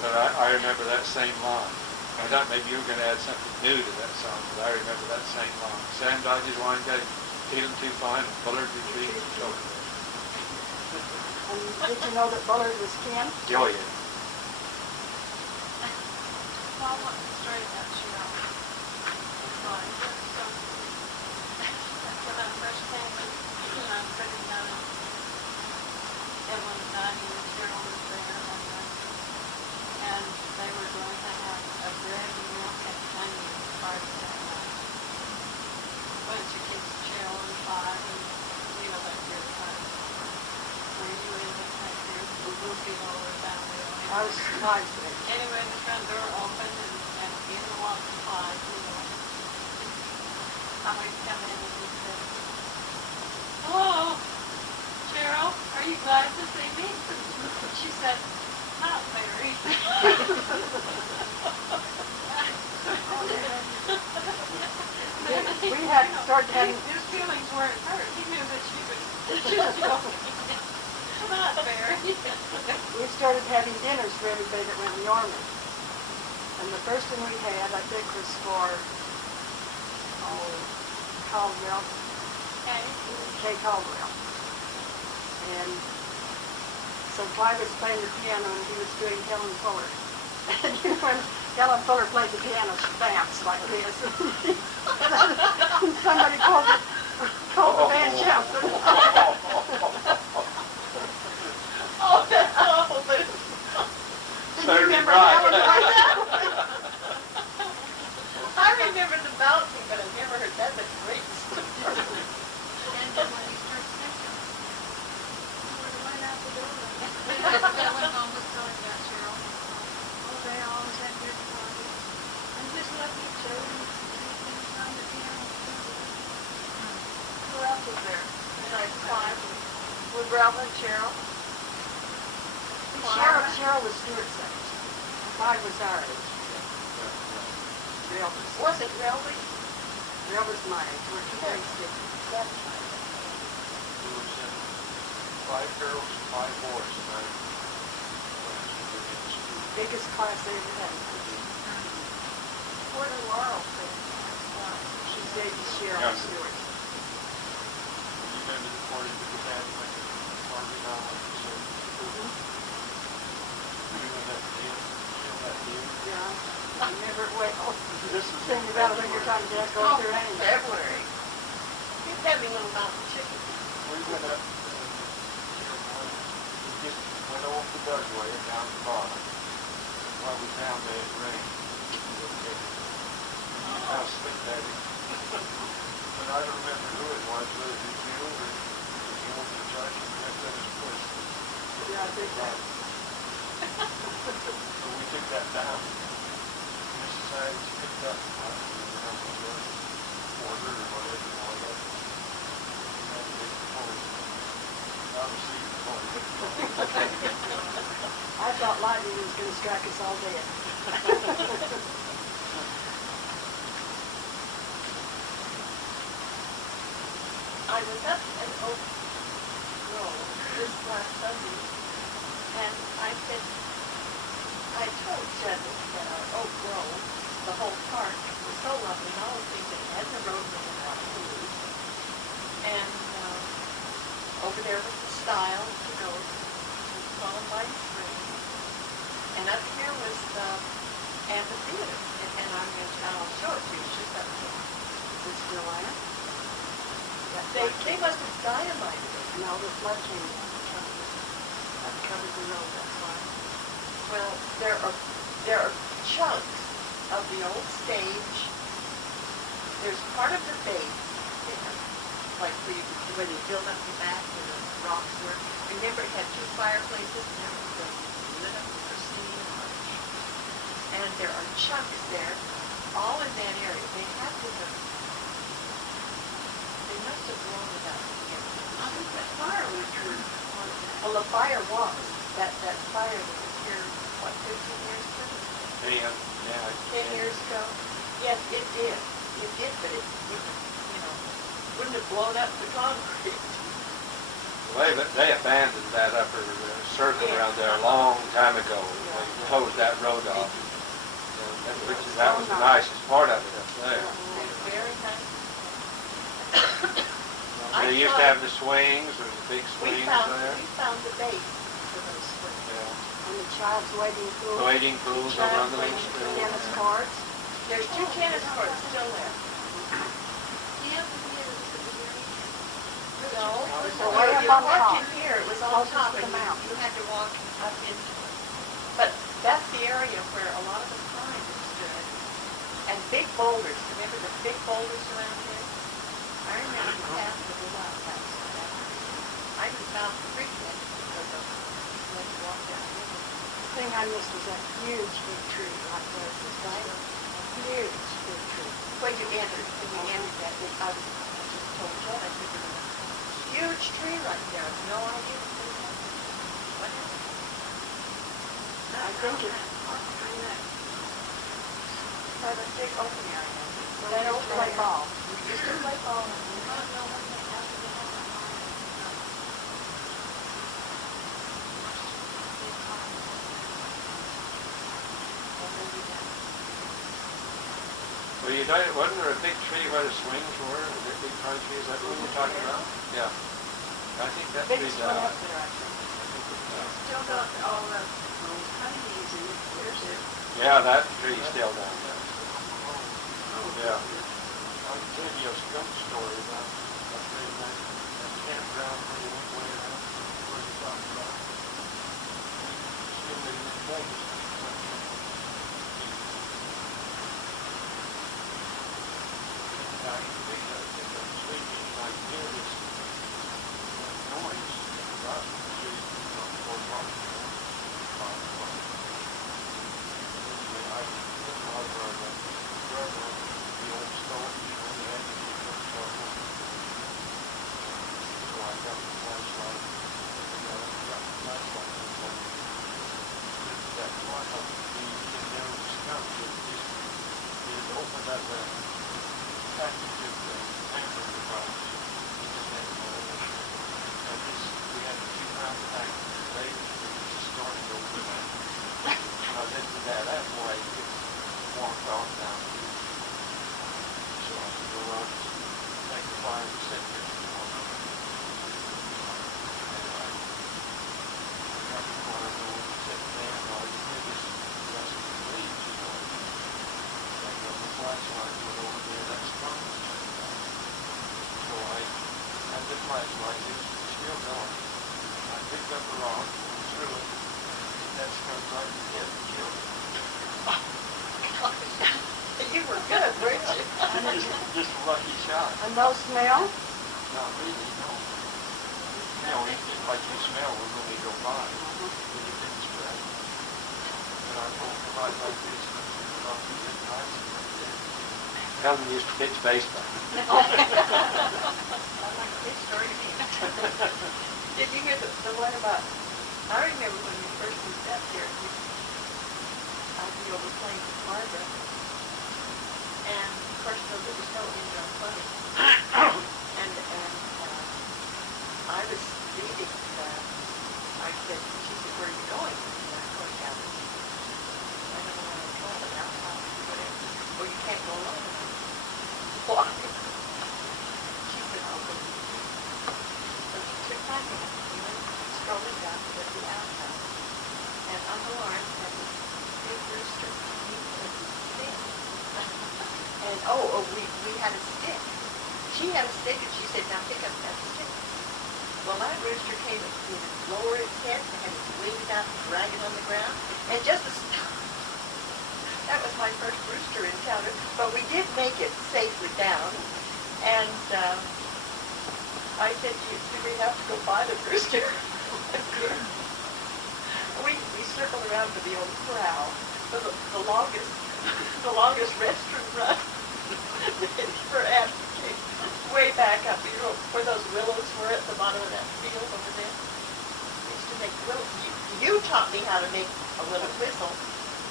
But I remember that same line. I thought maybe you were going to add something new to that song, but I remember that same line. Sam Dodge's wine got him feeling too fine, and Bullard retreated from Topeka. and did you know that Bullard was Ken? Oh, yeah. Well, what's the story about Cheryl? When I first came, I was sitting down and Evelyn died and Cheryl was there, and and they were going to have a bread and milk and onion party that night. Bunch of kids, Cheryl and Five, and you know that your time. Were you in the country? Looking over down there. I was surprised with it. Anyway, the front door opened and in walked Five, you know. Somebody come in and he said, "Hello, Cheryl, are you glad to see me?" She said, "Not very." We had started having, His feelings weren't hurt. He knew that she was joking. Not very. we started having dinners for everybody that went in the Army. And the first one we had, I think, was for, Caldwell, Kay Caldwell. And so Clyde was playing the piano and he was doing Helen Fuller. And you know, when Helen Fuller played the piano, she danced like this. And somebody called the band shouted. Oh, that's awful, but Do you remember Helen like that? I remember the bouncing, but I never heard that. That's great. And then when you start singing, you were right out the door. That went home was telling that, Cheryl. Oh, they always had good parties. And just lucky children, things on the piano. Who else was there? Besides Five? Was Ralph and Cheryl? Cheryl was Stewart's age. Clyde was our age. Was it Relby? Real was my age. We're two grades different. There was 5 girls and 5 boys in our class. Biggest class they ever had. Where did Laurel fit? She's baby Cheryl Yeah. Stewart. You remember the party that we had when Harvey and I went to see you and that deal? You know that deal? Yeah, I remember it well. This was Think about it when you're trying to get go through any. February. You had me little mountain chicken. We went up, we just went off the Dugway and down the bottom. And while we found that it rained, how slick that is. But I don't remember who it was, whether it was you or the old judge who had done his push. Yeah, I think that. So we took that down. Mrs. Hines picked up, I don't know, order or whatever you want to. And they told obviously the point. I thought lightning was going to strike us all dead. I was up at Oak Grove this last Sunday, and I said, I told Jenny that our Oak Grove, the whole park, was so lovely, and all the things that had the road that was out to Leeds. And over there was the stile to go to Columbine Springs. And up here was the amphitheater, and I'll show it to you, it's just up here. Is still on it? They must have dynamited it. No, the flood came down. That covered the road, that's why. Well, there are chunks of the old stage. There's part of the base, like where they built up the back where the rocks were. Remember, it had 2 fireplaces, and there was the lit up pristine arch. And there are chunks there, all in that area. They must have blown it up again. I think that fire went through. Well, the fire was. That fire that was here, what, 15 years ago? 10 years ago? Yes, it did. It did, but it wouldn't have blown up the concrete. They abandoned that upper circle around there a long time ago. They closed that road off. That was the nicest part of it up there. It's very nice. They used to have the swings or the big swings We there. found the base for those swings. Yeah. And the child's waiting pool. Waiting pools over on the Waiting beach. pool. Tennis courts. There's 2 tennis courts still there. The amphitheater was at the very end. No, So where way you up on walked top. in here, it was on Closest top, to and the mountain. you had to walk up into it. But That's the area where a lot of the pines stood. And big boulders, remember the big boulders around here? I remember the path to the wild house. I even found the creek bed because of when you walked down the river. The thing I missed was that huge big tree right there at this time. Huge big tree. When you entered that, I just told Jen, I said, there's a huge tree right there. I have no idea what happened. I think it, By the big open area. they don't play ball. We used to play ball. Well, you know, wasn't there a big tree where the swings were? The big pine tree, is that what you're talking about? Yeah. I think that tree's Biggest one out. up there, I think. Still got all the honeybees in it. There's it. Yeah, that tree's still down there. Yeah. I can tell you a skunk story about that campground where you went way around where you talked about. Still living in Vegas. Now, you can pick up sleeping like hear this noise across the street from Fort Washington. Anyway, I took a lot of our drug on the old store, when they had the drug store. So I got the flashlight, and I got the flashlight, and that's why I thought you get down with the skunk, it opened up a package of hamburger fries. And this, we had a few rounds back later, we just started over that. And I did that that way, it walked off down here. So I could go out and take the fire and sit there for a while. And I got the corner door and sit there, and all you did is just leave, you know. I got the flashlight, went over there, that's fun. So I had the flashlight, it was still going. I picked up a rock, threw it, and that skunk right in the head and killed it. You were good, weren't you? Just a lucky shot. And no smell? Not really, no. You know, it's like you smell when we go by, when you didn't spread. And I pulled the light like this, and I turned it off, and it nice and right there. Helen used to pitch baseball. I like this story to me. Did you hear the one about, I remember when we first moved up here, I'd be over playing with Barbara. And of course, there was no indoor plumbing. And I was leaving, I said, she said, where are you going? And I'm going down. I don't know what I'm called, an outhouse or whatever. Well, you can't go alone. Why? She said, I'll go with you. So she took my hand, we went strolling down to the outhouse. And Uncle Lawrence had this big rooster. He was big. And we had a stick. She had a stick, and she said, now pick up that stick. Well, that rooster came and he would lower its head and had his wings out and drag it on the ground. And just as that was my first rooster encounter, but we did make it safely down. And I said, do we have to go buy the rooster? we circled around to the old corral, the longest restroom run for Aunt came way back up, you know, where those willows were at the bottom of that field over there. We used to make willow. You taught me how to make a willow whistle.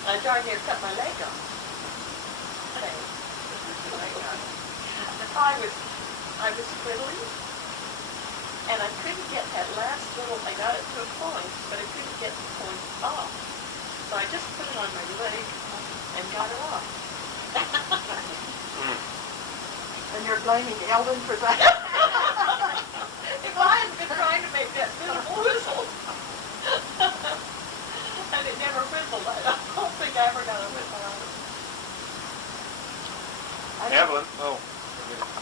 I darn near cut my leg off. I was twiddling, and I couldn't get that last little, I got it to a point, but I couldn't get the point off. So I just put it on my leg and got it off. And you're blaming Eldon for that? If I had been trying to make that miserable whistle, and it never whistled, I don't think I ever got a whistle out of it. Evelyn, oh.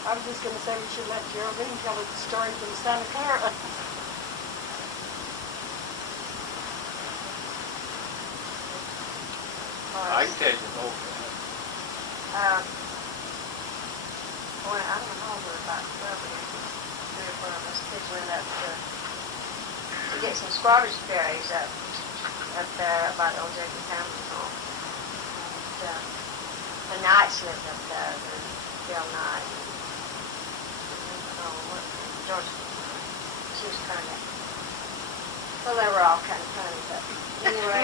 I was just going to say we should let Geraldine tell us the story from Santa Clara. I can tell you both. Well, I don't know, we were about 12 or 3 or 4 of us kids went up to get some squatters berries up there by the old Jacob Cameron home. And the Knights lived up there, Bill Knight. George, she was kind of, well, they were all kind of funny, but anyway,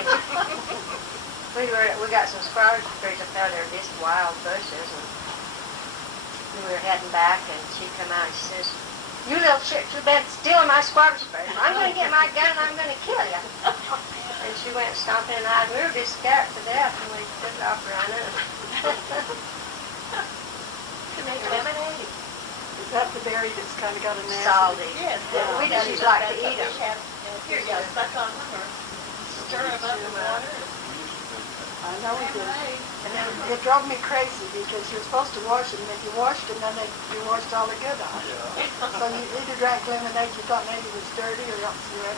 we got some squatters berries up there. They were just wild bushes, and we were heading back, and she come out and she says, "You little chicks, you've been stealing my squatters berries. I'm going to get my gun and I'm going to kill you." And she went stomping and we were just scared to death, and we took off running. To make lemonade. Is that the berry that's kind of got a nasty? Salty. Yes. We just used like to eat them. Here, yeah, suck on them or stir them up in water. I know we did. And it drove me crazy because you're supposed to wash them, and if you washed them, then you washed all the good off. So you either drank lemonade you thought maybe it was dirty, or else you had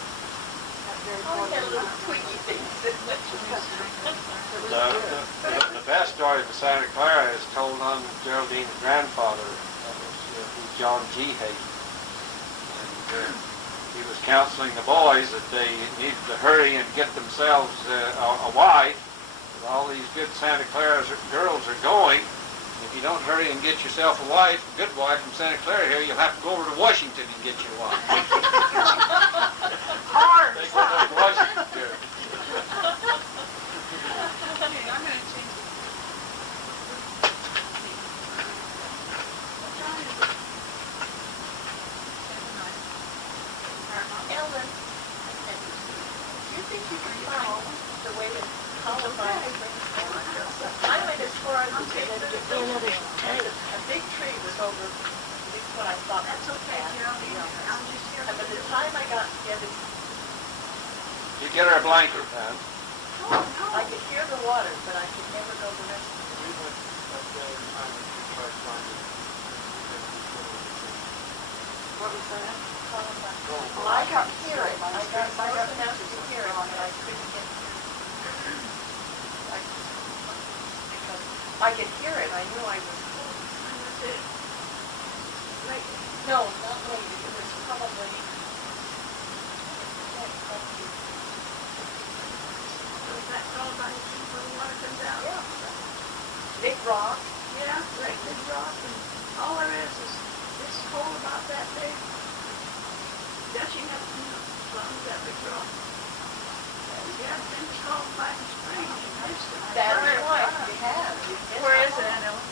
very Oh, we had poor. little twiggy things in it. The best story of Santa Clara is told on Geraldine's grandfather, who's John G. Hayden. And he was counseling the boys that they needed to hurry and get themselves a wife. All these good Santa Clara girls are going. If you don't hurry and get yourself a wife, a good wife from Santa Clara here, you'll have to go over to Washington and get your wife. Hard. They go to Washington here. Okay, I'm gonna change it. Ellen, do you think you can find the way to Columbine to bring us down? I went as far as to a big tree was over what I thought. That's okay, Geraldine. I'm just here. And by the time I got together, You get her a blanket, man. No, no. I could hear the water, but I could never go the rest of the We went up there and finally tried finding. What was that? Columbine. Gold. Well, I got to hear it. I got close enough to hear it, but I couldn't get through. Because I could hear it. I knew I was close. No, not late. It was probably. Was that Columbine where the water comes out? Yeah. Big rock. Yeah, great big rock, and all there is this hole about that big. Gushing up from that big rock. Yeah, then it's called Columbine Springs. That's right. You have. Where is it, Ellen?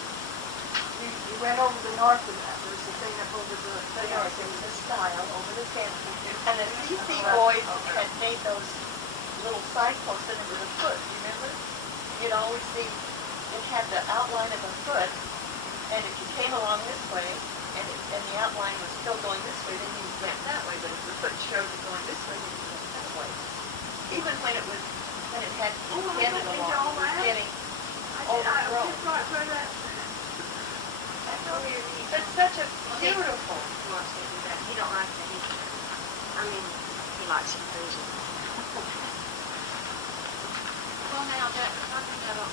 You went over the north of that. There's a thing up over the North, there was a stile over the fence, and the CC boys had made those little signposts in it with a foot, you remember? You'd always see, it had the outline of a foot, and if you came along this way, and the outline was still going this way, then you went that way, but if the foot showed it going this way, then you went that way. Even when it had headed along, it was getting overgrown. It's such a beautiful. He wants to do that. He don't like that. He likes it freezing. Well, now that, something that I'll,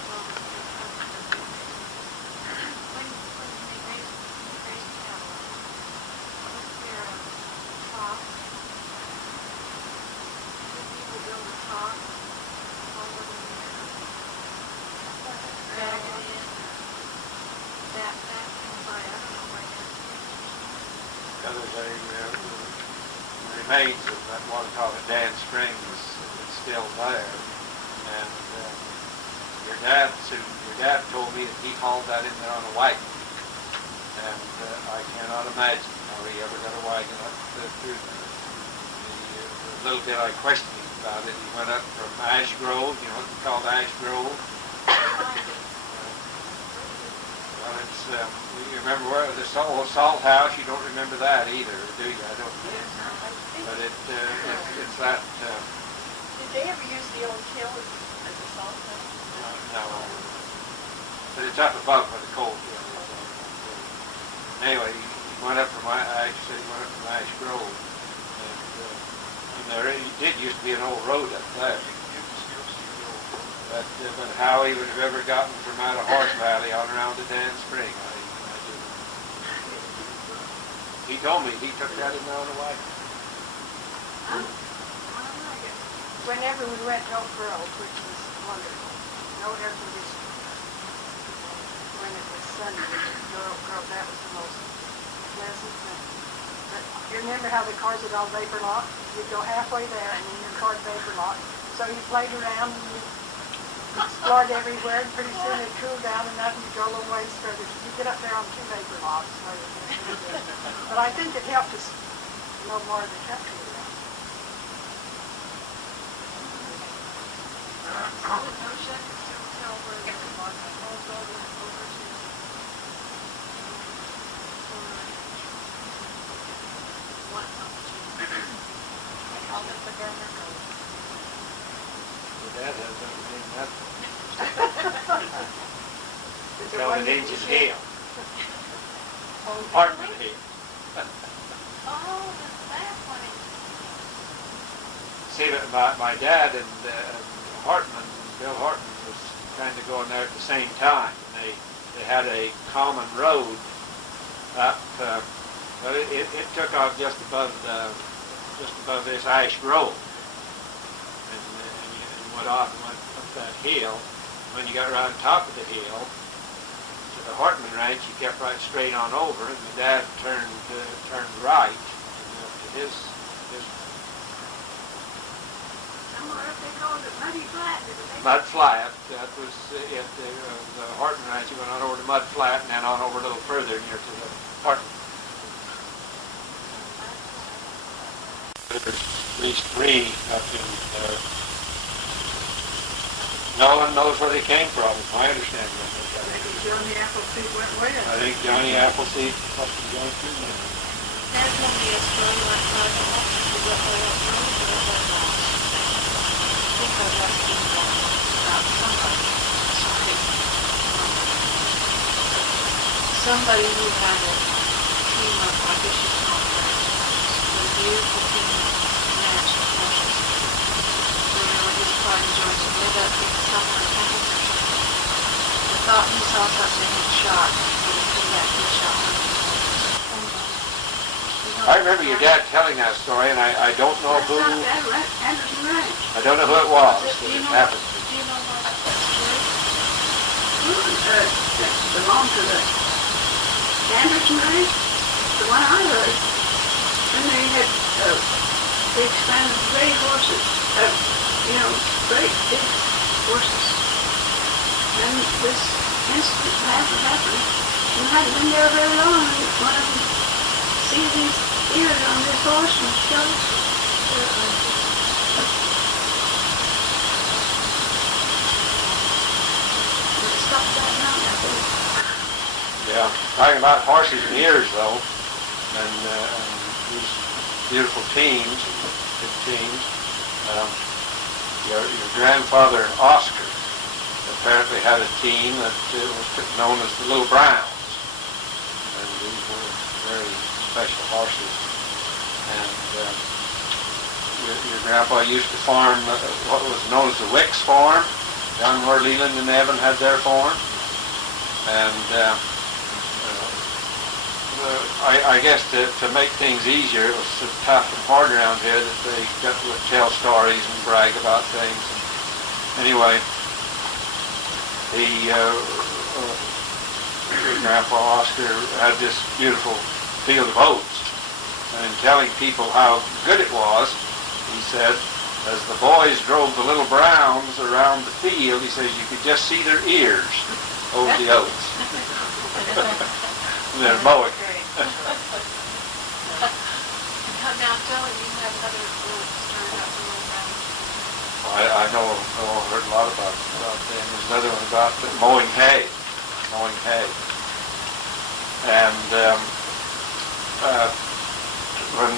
when they raised cattle, was there a trough? Did people build a trough all over there? Drag it in? That comes by, I don't know why that's Because there's remains of that one called Dan Springs is still there. And your dad told me that he hauled that in there on a wagon. And I cannot imagine how he ever got a wagon up through there. The little bit I questioned him about it, he went up from Ash Grove, you know what it's called, Ash Grove. Well, it's, you remember where the old salt house, you don't remember that either, do you? I don't know. But it's that, Did they ever use the old kiln as a salt house? no. But it's up above where the coal field is. Anyway, he went up from Ash Grove. And there did used to be an old road up there. But how he would have ever gotten from out of Horse Valley on around to Dan Spring, I didn't know. He told me he took that in there on the wagon. Whenever we went to Oak Grove, which was wonderful, no air conditioning. When it was sunny, we would go to Oak Grove, that was the most pleasant thing. But you remember how the cars would all vapor lock? You'd go halfway there and then your car would vapor lock. So you played around and you explored everywhere, and pretty soon it cooled down enough and you go a little ways further. You get up there on 2 vapor locks. But I think it helped us know more of the country around. Dad has that name, Tell the name's his Hale. Hartman Hale. Oh, that's funny. See, my dad and Hartman, Bill Hartman, was kind of going there at the same time. They had a common road up, but it took off just above this Ash Grove, and went off and went up that hill. When you got around top of the hill to the Hartman Ranch, you kept right straight on over, and my dad turned right and up to his. Somewhere up they called it Muddy Flat, didn't they? Mud Flat, that was it. The Hartman Ranch, you went on over to Mud Flat and then on over a little further near to the Hartman. There's at least 3 up in there. No one knows where they came from, my understanding of it. Johnny Appleseed went west. I think Johnny Appleseed must have gone through there. Dad told me a story last night about the way up road to the west house. I think I left him about somebody. Somebody who had a team of, I guess you call it, a beautiful team of natural horses. His car and George ended up in somewhere in Hamilton. I thought he saw something and shot, but he came back and shot one. I remember your dad telling that story, and I don't know who. Anderson Ranch. I don't know who it was Do that you it know? happened to. Do you know what that story? That belonged to the Anderson Ranch, the one I heard. And they had, they expanded gray horses, great big horses. And this incident happened. And hadn't been there very long. And one of them see these ears on this horse and shows. Stop that now, I think. Yeah, talking about horses and ears though, and these beautiful teams, good teams. Your grandfather Oscar apparently had a team that was known as the Little Browns, and these were very special horses. And your grandpa used to farm what was known as the Wicks farm, down where Leland and Evan had their farm. And I guess to make things easier, it was so tough and hard around here that they got to tell stories and brag about things. And anyway, Grandpa Oscar had this beautiful field of oats, and in telling people how good it was, he said, as the boys drove the Little Browns around the field, he says you could just see their ears over the oats. And they're mowing. Now, Joey, you have another story about the Little Browns. I know, I've heard a lot about them. There's another one about mowing hay. And when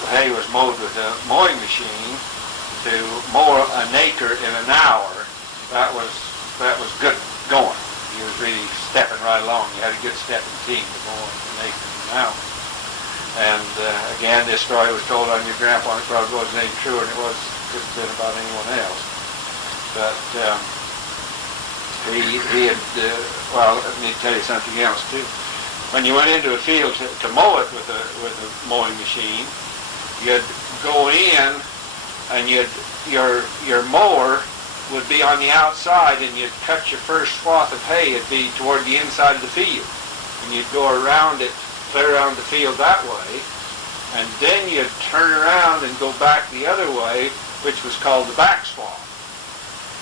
the hay was mowed with a mowing machine, to mow an acre in an hour, that was good going. He was really stepping right along. You had a good stepping team to mow an acre in an hour. And again, this story was told on your grandpa, and it probably wasn't any truer than it couldn't have been about anyone else. But he had, well, let me tell you something else too. When you went into a field to mow it with a mowing machine, you'd go in and your mower would be on the outside, and you'd cut your first swath of hay, it'd be toward the inside of the field. And you'd go around it, clear around the field that way, and then you'd turn around and go back the other way, which was called the back swath.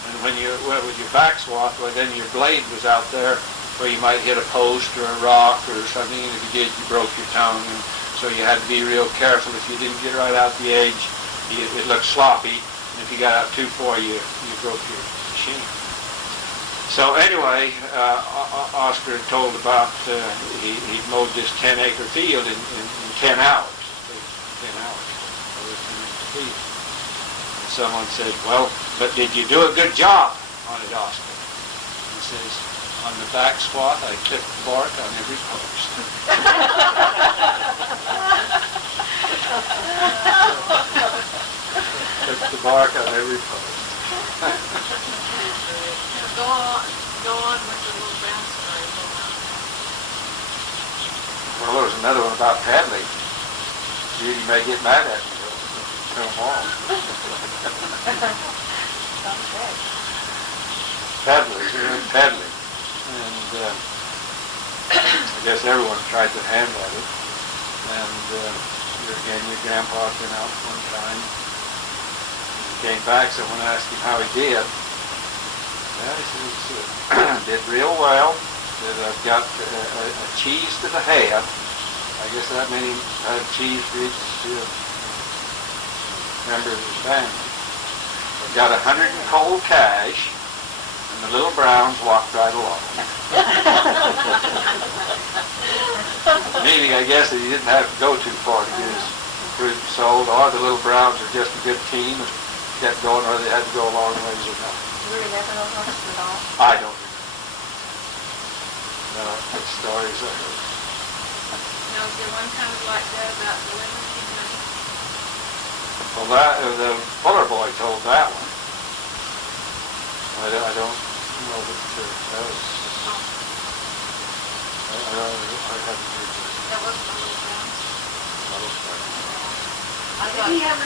And when you went with your back swath, well, then your blade was out there where you might hit a post or a rock or something, and if you did, you broke your tongue. And so you had to be real careful. If you didn't get right out the edge, it looked sloppy. And if you got out too far, you broke your machine. So anyway, Oscar told about he mowed this 10-acre field in 10 hours. 10 hours. Field. And someone said, well, but did you do a good job on it, Oscar? He says, on the back swath, I clipped the bark on every post. Clipped the bark on every post. Go on with the little brown story. Well, there's another one about paddling. Judy may get mad at me. No more. Paddling. And I guess everyone tried their hand at it. And your grandpa came out one time. He came back, someone asked him how he did. Well, he said, did real well. Said, I've got a cheese to the head. I guess that meant he had cheese for each member of his family. I've got 100 in cold cash, and the little Browns walked right along. Meaning, I guess, that he didn't have to go too far to get his fruit sold, or the little Browns are just a good team and kept going, or they had to go a long ways or not. You remember those ones at all? I don't remember. No, it's stories I heard. Now, is there one kind of like that about the women in money? Well, the Fuller boy told that one. I don't know that that was. I haven't heard that. That wasn't the little Browns. I Did thought, he have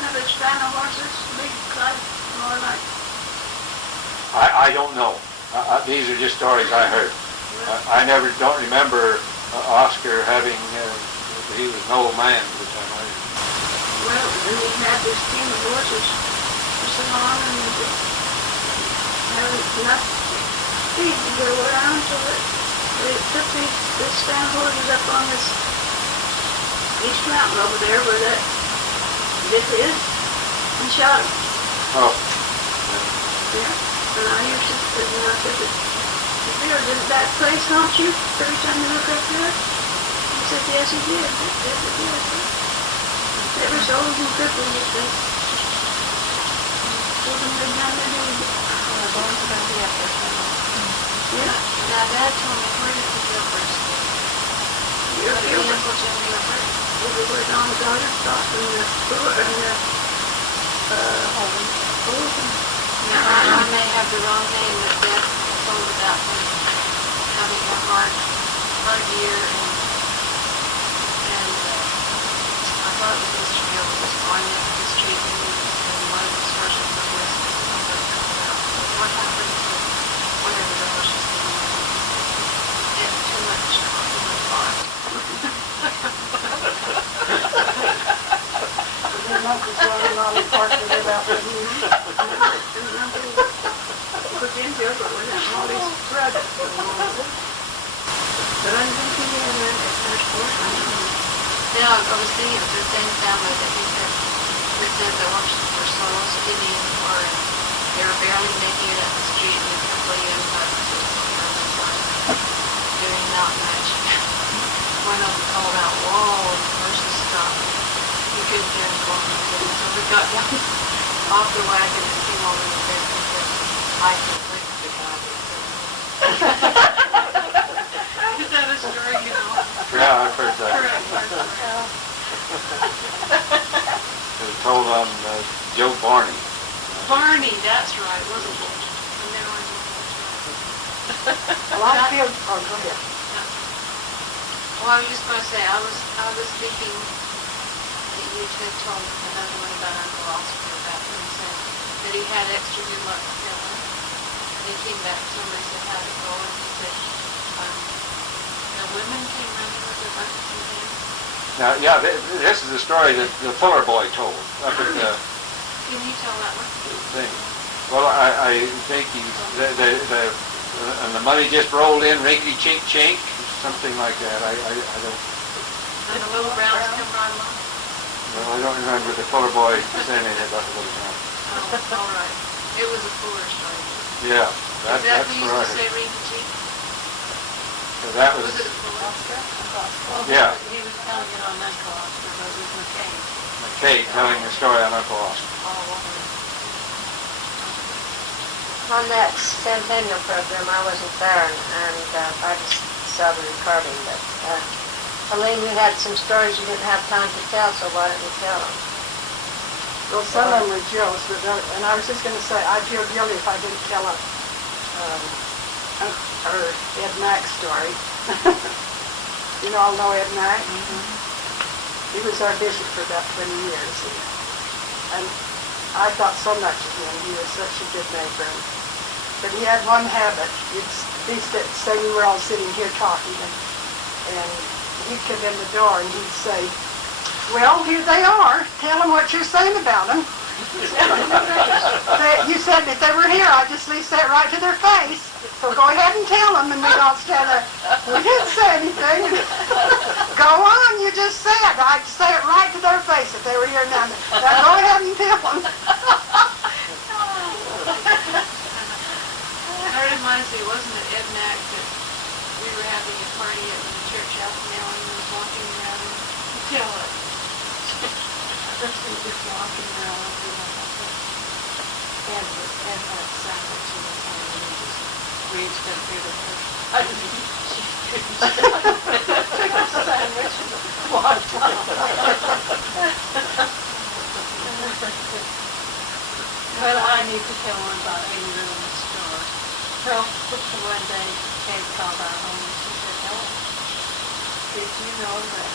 another span of horses? Big Clyde, more like. I don't know. These are just stories I heard. I don't remember Oscar having. He was an old man by the time I. Well, and he had this team of horses for so long, and he had enough feed to go around, so that they took this span of horses up on this East Mountain over there where that dip is, and shot him. Oh. Yeah. And I used to, and I said, didn't that place haunt you every time you look up there? He said, yes, it did. Yes, it did. It was old and crippled, you think. Told them they'd done their duty. The bones are going to be up there somewhere. Yeah. now Dad told me, where did the Gilberts live? Your Your Gilbert. Uncle Jim Gilbert? Over where Don's daughter stopped in the Holden. Now, I may have the wrong name, but Dad told about them having a hard year, and I thought it was Mr. Gilbert was going up the street, and one of his horses was missing. Somebody called out. What happened to whatever the horses did? It's too much talking about. Their uncle's running on the park to live out with him. Uncle Jim Gilbert was Aunt Molly's brother. But I think he had that first horse. Now, I was thinking of the same family that he said the horses were so skinny and poor, and they were barely making it up the street, and a couple of young bucks doing not much. One of them called out, whoa, the horses stopped. He couldn't hear him going, so we got down off the wagon and came over the fence and said, I can lick the guy. Is that a story, you know? Yeah, I've heard that. It was told on Joe Barney. Barney, that's right, wasn't it? Well, I feel, oh, go ahead. Well, I was just going to say, I was thinking that you had told another one about Uncle Oscar about him saying that he had extra good luck with Helen. And he came back to him and said, how'd it go? And he said, the women came running with their buckets and things. Now, yeah, this is the story that the Fuller boy told up at the Can you tell that one? thing. Well, I think and the money just rolled in, rinkety chink chink, something like that. I don't. And the little browns come right along? Well, I don't remember the Fuller boy saying anything about the little brown. Oh, all right. It was a Fuller story. Yeah, Is that that's who used right. to say rinky cheek? That was. Was it Fuller? Well, Yeah. He was telling it on Uncle Oscar, but it was McCain. McKay telling the story on Uncle Oscar. On that centennial program, I wasn't there, and I just saw the recording, but Alene, you had some stories you didn't have time to tell, so why don't you tell them? Well, some of them were Jill's, but and I was just going to say, I'd feel guilty if I didn't tell her Ed Mack story. You all know Ed Mack? He was our bishop for about 20 years, and I thought so much of him. He was such a good neighbor. But he had one habit. He'd say we were all sitting here talking, and he'd come in the door and he'd say, well, here they are. Tell them what you're saying about them. You said if they were here, I'd just at least say it right to their face. So go ahead and tell them, and we'd all stand there. We didn't say anything. Go on, you just said. I'd say it right to their face if they were here now. Now go ahead and tell them. That reminds me, wasn't it Ed Mack that we were having a party at the church house now and he was walking around and tell it. He was just walking around and had sandwich in his hand and he just reached up through the bush. I didn't eat. Took a sandwich and walked off. Well, I need to tell one about AmyLu in the store. Well, one day Kate called our home and she said, oh, did you know that,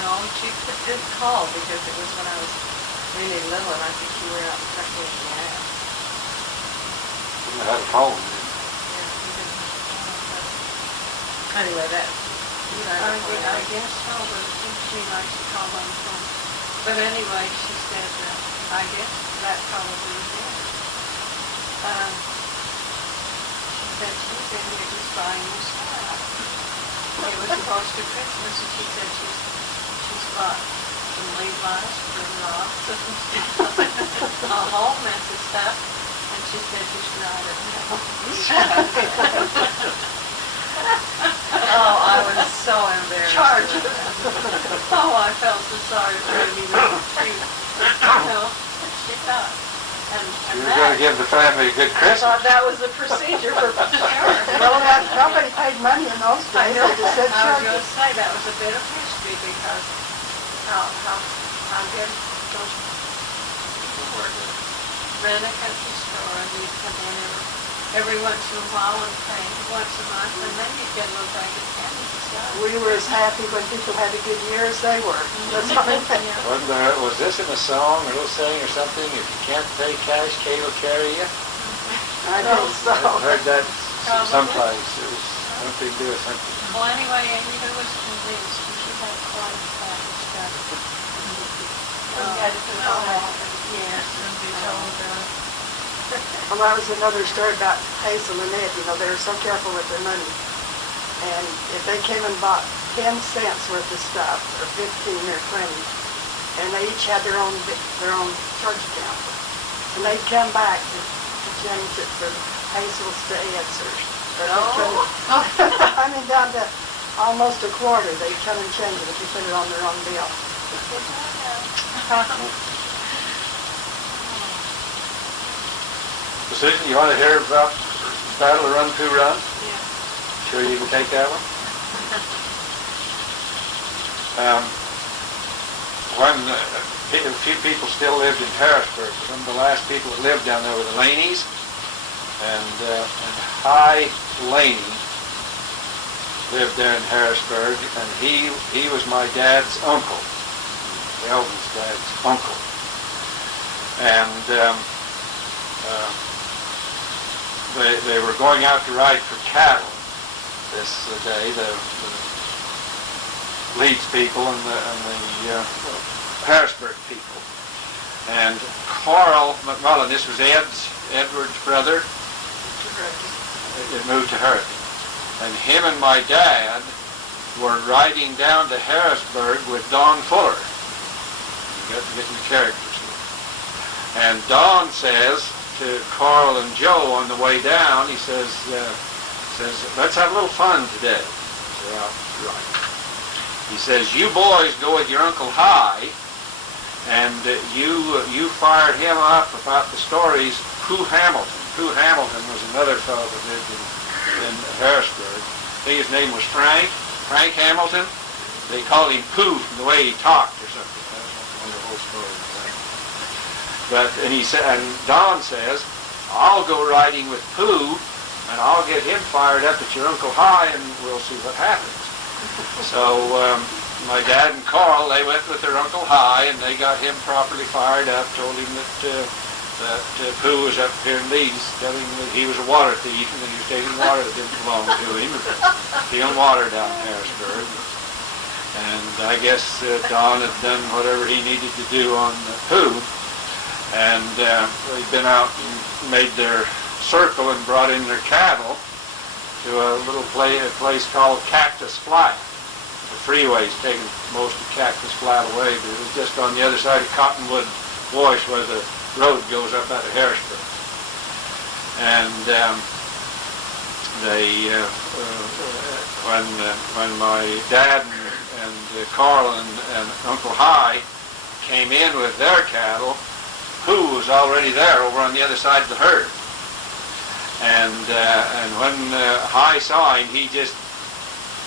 no, she didn't call because it was when I was really little and I think you were out front with the ass. You had a phone. Yeah, you didn't have to call, but anyway, that, I guess so, but I think she likes to call on the phone. But anyway, she said, I guess that probably is it. She said she's in here just buying new stuff. It was close to Christmas, and she said she's bought some Levi's for Ross and a whole mess of stuff, and she said just write it down. Oh, I was so embarrassed. Charge. Oh, I felt so sorry for Amy. She thought. And You were going to give the family a good I Christmas. thought that was the procedure for sure. Well, nobody paid money in those I days. know. They just said I was church. going to say that was a bit of history because how good those people were to rent a country store and you'd come in every once in a while and pay once a month and then you'd get a little bag of candy and stuff. We were as happy when people had a good year as they were. That's what I think. Yeah. Was this in a song or a little saying or something? If you can't pay cash, Kate will carry you. I think so. I heard that Probably. someplace. It was something to do with something. Well, anyway, AmyLu was convinced and she had quite a stack of stuff. You had to put it on there. Yes, and we told her. Well, that was another story about Hazel and Ed. You know, they were so careful with their money. And if they came and bought 10 cents worth of stuff, or 15 or 20, and they each had their own church account, and they'd come back to change it from Hazel's to Ed's, I mean, down to almost a quarter. They'd come and change it if you put it on their own bill. Susan, you want to hear about Battle of Run Pooh Run? Yeah. Sure you can take that one? When a few people still lived in Harrisburg, some of the last people that lived down there were the Laneys. and High Laney lived there in Harrisburg, and he was my dad's uncle, Eldon's dad's uncle. And they were going out to ride for cattle this day, the Leeds people and the Harrisburg people. And Carl McMullin, this was Edward's brother, it moved to Hurricane. And him and my dad were riding down to Harrisburg with Don Fuller. Getting the characters here. And Don says to Carl and Joe on the way down, he says, let's have a little fun today. Well, right. He says, you boys go with your Uncle High, and you fired him up about the stories. Pooh Hamilton. Pooh Hamilton was another fellow that lived in Harrisburg. I think his name was Frank Hamilton. They called him Pooh from the way he talked or something. That's one of the whole story. But and Don says, I'll go riding with Pooh, and I'll get him fired up at your Uncle High, and we'll see what happens. So my dad and Carl, they went with their Uncle High, and they got him properly fired up, told him that Pooh was up here in Leeds, telling him that he was a water thief, and that he was taking water that didn't belong to him, and stealing water down in Harrisburg. And I guess Don had done whatever he needed to do on Pooh, and they'd been out and made their circle and brought in their cattle to a little place called Cactus Flat. The freeway's taken most of Cactus Flat away, but it was just on the other side of Cottonwood Wash where the road goes up out of Harrisburg. And when my dad and Carl and Uncle High came in with their cattle, Pooh was already there over on the other side of the herd. And when High saw him, he just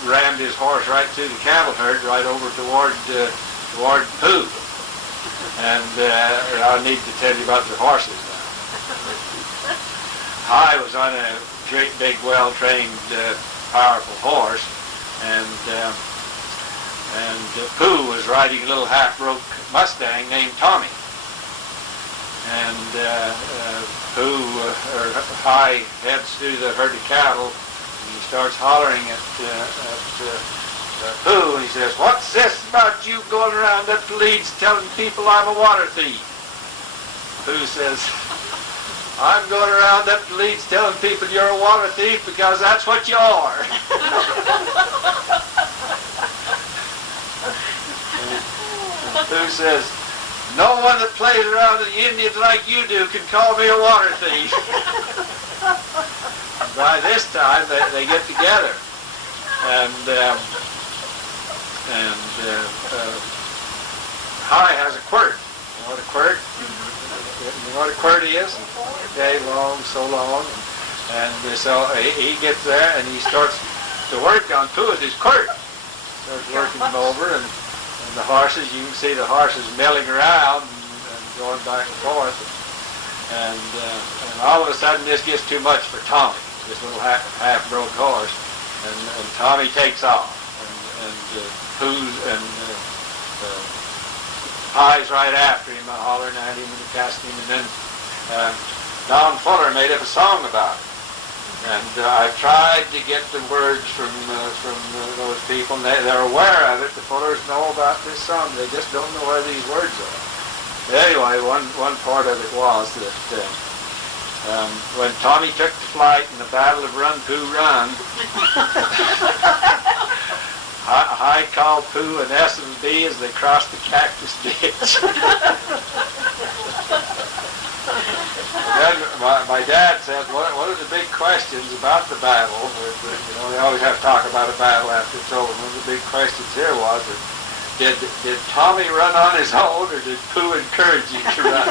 rammed his horse right through the cattle herd, right over toward Pooh. And I need to tell you about the horses now. High was on a great big, well-trained, powerful horse, and Pooh was riding a little half-broke Mustang named Tommy. And High heads through the herd of cattle, and he starts hollering at Pooh, and he says, what's this about you going around up to Leeds telling people I'm a water thief? Pooh says, I'm going around up to Leeds telling people you're a water thief because that's what you are. And Pooh says, no one that plays around with the Indians like you do can call me a water thief. By this time, they get together, and High has a quirt. You know what a quirt? You know what a quirt is? Okay, so long, and so he gets there and he starts to work on Pooh with his quirt. Starts working him over, and the horses, you can see the horses milling around and going back and forth. And all of a sudden this gets too much for Tommy, this little half-broke horse. And Tommy takes off. And Pooh's and High's right after him, hollering at him and casting him. And then Don Fuller made up a song about it. And I tried to get the words from those people, and they're aware of it. The Fullers know about this song. They just don't know where these words are. But anyway, one part of it was that when Tommy took to flight in the Battle of Run, Pooh, Run, High called Pooh an S&B as they crossed the cactus ditch. Then my dad said, one of the big questions about the battle, they always have to talk about a battle after it's over. One of the big questions here was, did Tommy run on his own, or did Pooh encourage him to run?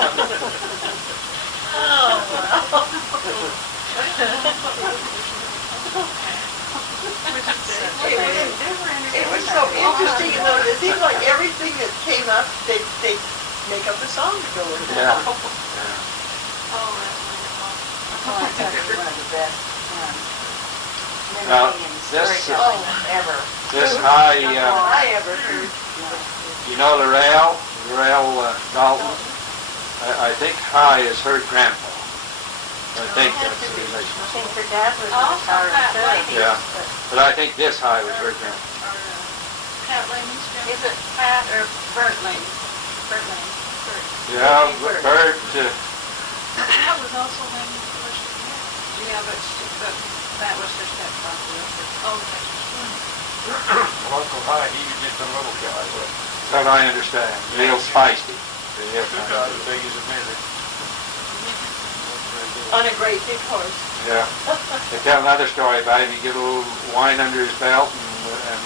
It was so interesting, it seemed like everything that came up, they make up a song to go with it. Yeah. Oh, that's wonderful. Well, it's actually one of the best Now, entertaining this, storytelling ever. This high, I ever heard. you know Lorelle Dalton? I think High is her grandpa. I think that's the I relation. think her dad was Oh, a retired that too. lady. Yeah, but I think this High was her grandpa. Pat Lane's Is it Pat or Bert Lane? Bert Lane. Yeah, Bert, That was also Lane's first name. Yeah, but that was her stepfather. Okay. Well, Uncle High, he was just a little guy, but that I understand, real feisty. Real not feisty. as big as a midget. On a great big horse. Yeah. They tell another story about him. He get a little wine under his belt, and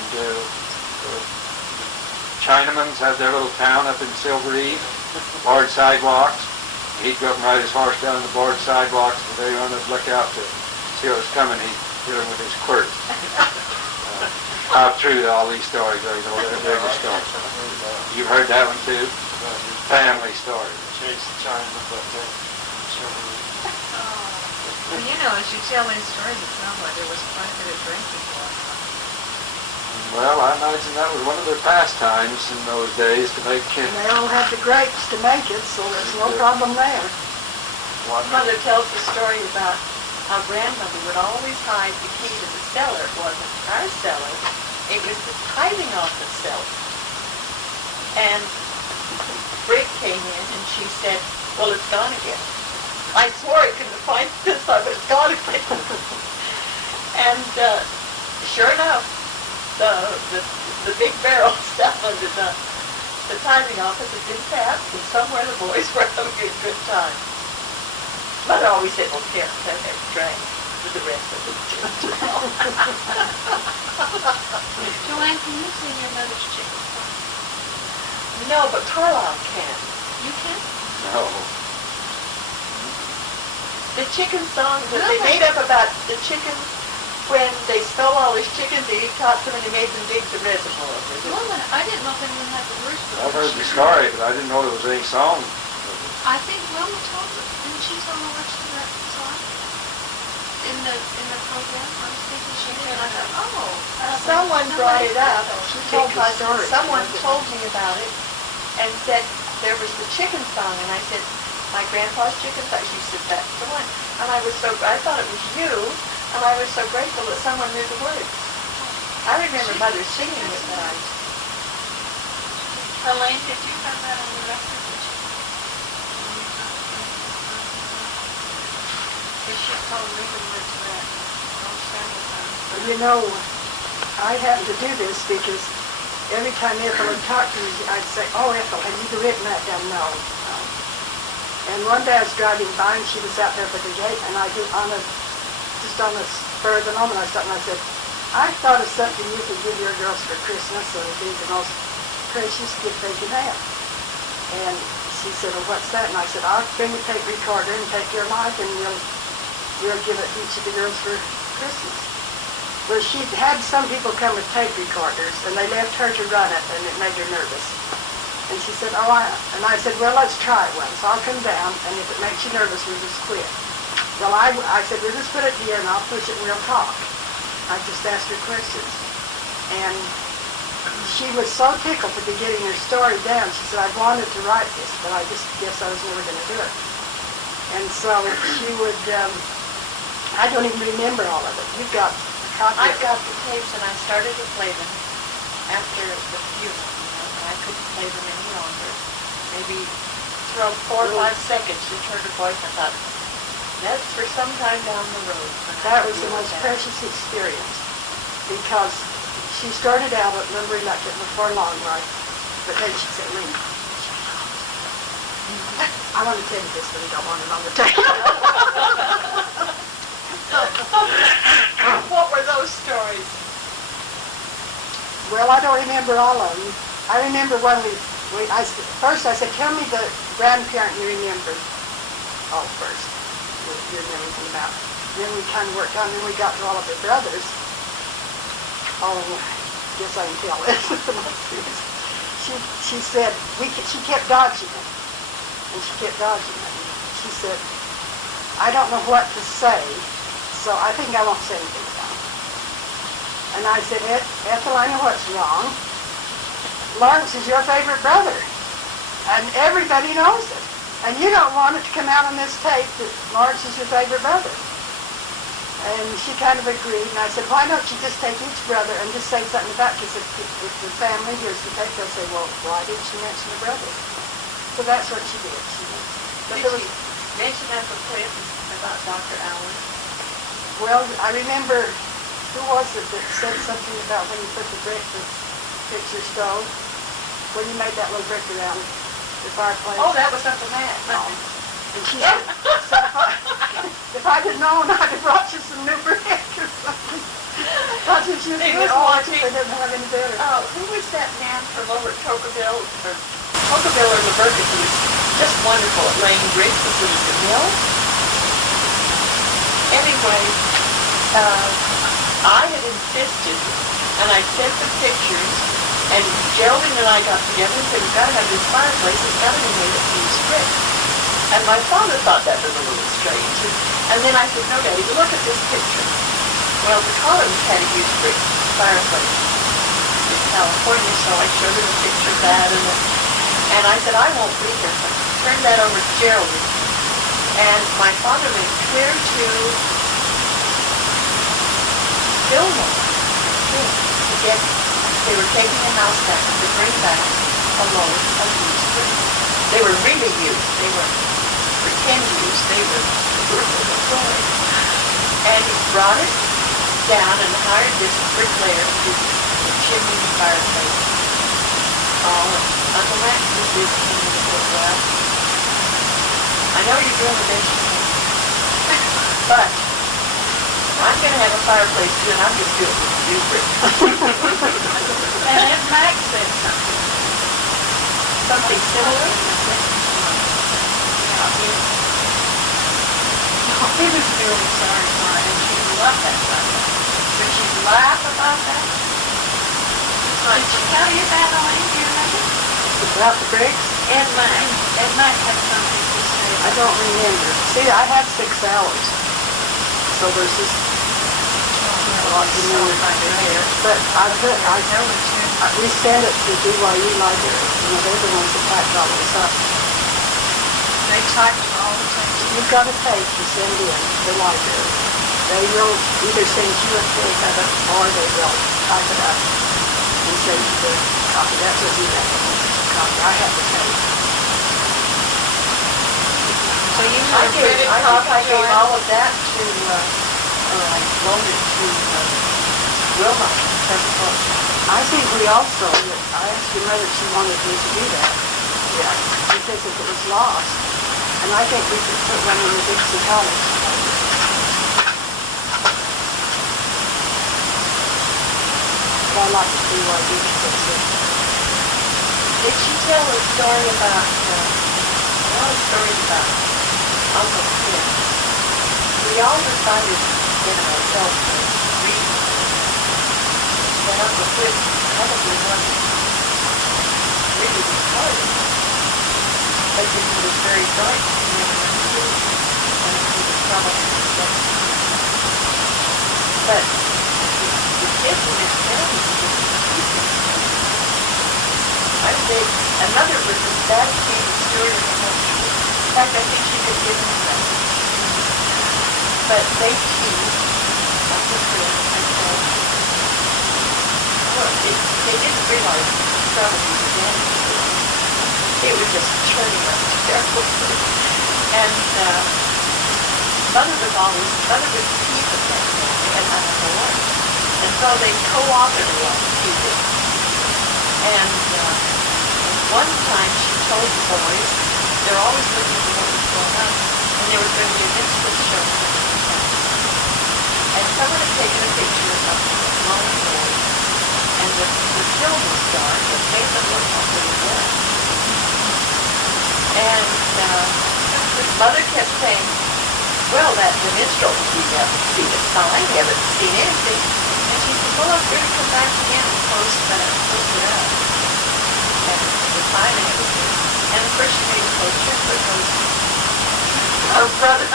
Chinamans had their little town up in Silver Eve, board sidewalks. He'd go up and ride his horse down the board sidewalks, and they wanted to look out to see what was coming. He'd hit him with his quirt. How true all these stories are, you know, they're the stories. You've heard that one too? Family story. Chase the Chinaman, but Well, you know, as you tell these stories, it sounds like there was quite a bit of drinking going on. Well, I imagine that was one of their pastimes in those days to make And they all had the grapes to make it, so there's no problem there. Mother tells the story about how grandmother would always hide the key to the cellar. It wasn't our cellar, it was the tithing office cellar. And Brig came in and she said, well, it's gone again. I swore I couldn't find this, but it's gone again. And sure enough, the big barrel stuff under the tithing office had been tapped, and somewhere the boys were having a good time. Mother always said, well, parents have had drank with the rest of the children. Joann, can you sing your mother's chicken song? No, but Carlyle can. You can? no. The chicken song that they made up about the chickens when they stole all his chickens, he caught them and he made them dig the reservoir. Woman, I didn't know if anyone had the words for it. I've heard the story, but I didn't know there was any song. I think Wilma told me, didn't she tell me words to that song? In the program, I was thinking she did, and I thought, oh. Someone brought it up told the because story. someone told me about it and said there was the chicken song, and I said, my grandpa's chicken song. She said, that's the one. And I thought it was you, and I was so grateful that someone knew the words. I remember Mother singing it when I was. Alene, did you have that on the record? Because she told me the words to that several times. You know, I have to do this because every time Ethel would talk to me, I'd say, oh, Ethel, have you written that down? No. And one day I was driving by and she was out there by the gate, and I just on the spur of the moment I stopped and I said, I thought of something you could give your girls for Christmas, so it'd be the most precious gift they could have. And she said, well, what's that? And I said, I'll bring a tape recorder and take your life, and we'll give it each of the girls for Christmas. Well, she'd had some people come with tape recorders, and they left her to run it, and it made her nervous. And she said, and I said, well, let's try one. So I'll come down, and if it makes you nervous, we'll just quit. Well, I said, we'll just put it here, and I'll push it, and we'll talk. I just asked her questions. And she was so tickled to be getting her story down. She said, I wanted to write this, but I just guess I was never going to do it. And so she would, I don't even remember all of it. You've got a copy of it. I got the tapes and I started to play them after the funeral. I couldn't play them any longer. Maybe throw 4 or 5 seconds to turn to voice. I thought, that's for some time down the road. That was the most precious experience because she started out a little reluctant before long, right? But then she said, Lynn, I want to tell you this, but I don't want it on the tape. What were those stories? Well, I don't remember all of them. I remember when first I said, tell me the grandparent you remember. Oh, first. You remember anything about. Then we kind of worked on, then we got to all of the brothers. Oh, I guess I can tell it. She said, she kept dodging it. And she kept dodging it. She said, I don't know what to say, so I think I won't say anything about it. And I said, Ethel, I know what's wrong. Lawrence is your favorite brother. And everybody knows it. And you don't want it to come out on this tape that Lawrence is your favorite brother. And she kind of agreed, and I said, why don't you just take each brother and just say something about it? Because if the family hears the tape, they'll say, well, why didn't she mention the brother? So that's what she did. But Did there was, she mention Uncle Cliff about Dr. Allen? well, I remember, who was it that said something about when you put the brick, the picture stove, when you made that little brick around the fireplace? Oh, that was Uncle Matt. No. And she said, so if I'd have known, I'd have brought you some new brick or something. Thought you should They have was watching. watching. They didn't have any better. Oh, who was that man from over at Tocqueville? Tocqueville or Laberca, who was just wonderful at laying bricks. Was it the mill? Anyway, I had insisted, and I sent the pictures, and Geraldine and I got together and said, we've got to have this fireplace. It's got to be made of used bricks. And my father thought that was a little strange. And then I said, no, Daddy, look at this picture. Well, the Collins had a used brick fireplace in California, so I showed her the picture of that. And I said, I won't be here. So I turned that over to Geraldine. And my father went clear to Fillmore to get, they were taking a house back to bring back a load of used bricks. They were really used. They were pretend used. They were overflowing. And he brought it down and hired this bricklayer to do the chimney and fireplace. Oh, Uncle Max was visiting me and said, well, I know you're doing the best you can, but I'm going to have a fireplace too, and I'm going to do it with new bricks. And then Max said something. Something similar? He was really sorry for her, and she loved that fireplace. But she'd laugh about that. Did she tell you that, Alene? Do you remember? About the bricks? Ed Max had something to say. I don't remember. See, I have 6 hours. So there's just a lot to remember there. But we sent it to BYU Library. You know, they're the ones that typed all this up. They typed all the time. You've got a tape to send in to the library. They will either send you a tape of it, or they will type it up and send you the copy. That's what we have. Copy. I have the tape. So you have a printed copy? I gave all of that to, I loaned it to Wilma. I think we also, I asked your mother if she wanted me to do that. Yeah. Because if it was lost, and I think we could put one in the Dixie College. But I like to see why you fix it. Did she tell a story about, a lot of stories about Uncle Cliff? We all decided in ourselves to read that Uncle Cliff probably wasn't really retarded, but that he was very bright and never understood, and he was probably dyslexic. But the kids in his family were just pieces. I say another was as bad as the story of the whole tree. In fact, I think she could give him credit. But they teased Uncle Cliff and said, well, they didn't realize the trouble he was in. It was just churning up terribly. And Mother was the chief of that family, and I don't know what. And so they co-opted a lot of people. And one time she told the boys, they're always looking for what was going on, and there was going to be a minstrel show. And someone had taken a picture of something that was long ago, and the film was dark, and made them look like they were dead. And Mother kept saying, well, the minstrel, we haven't seen a sign, we haven't seen anything. And she said, well, I'm going to come back again and close it up. And the sign and everything. And of course she made a poster and put those, her brother,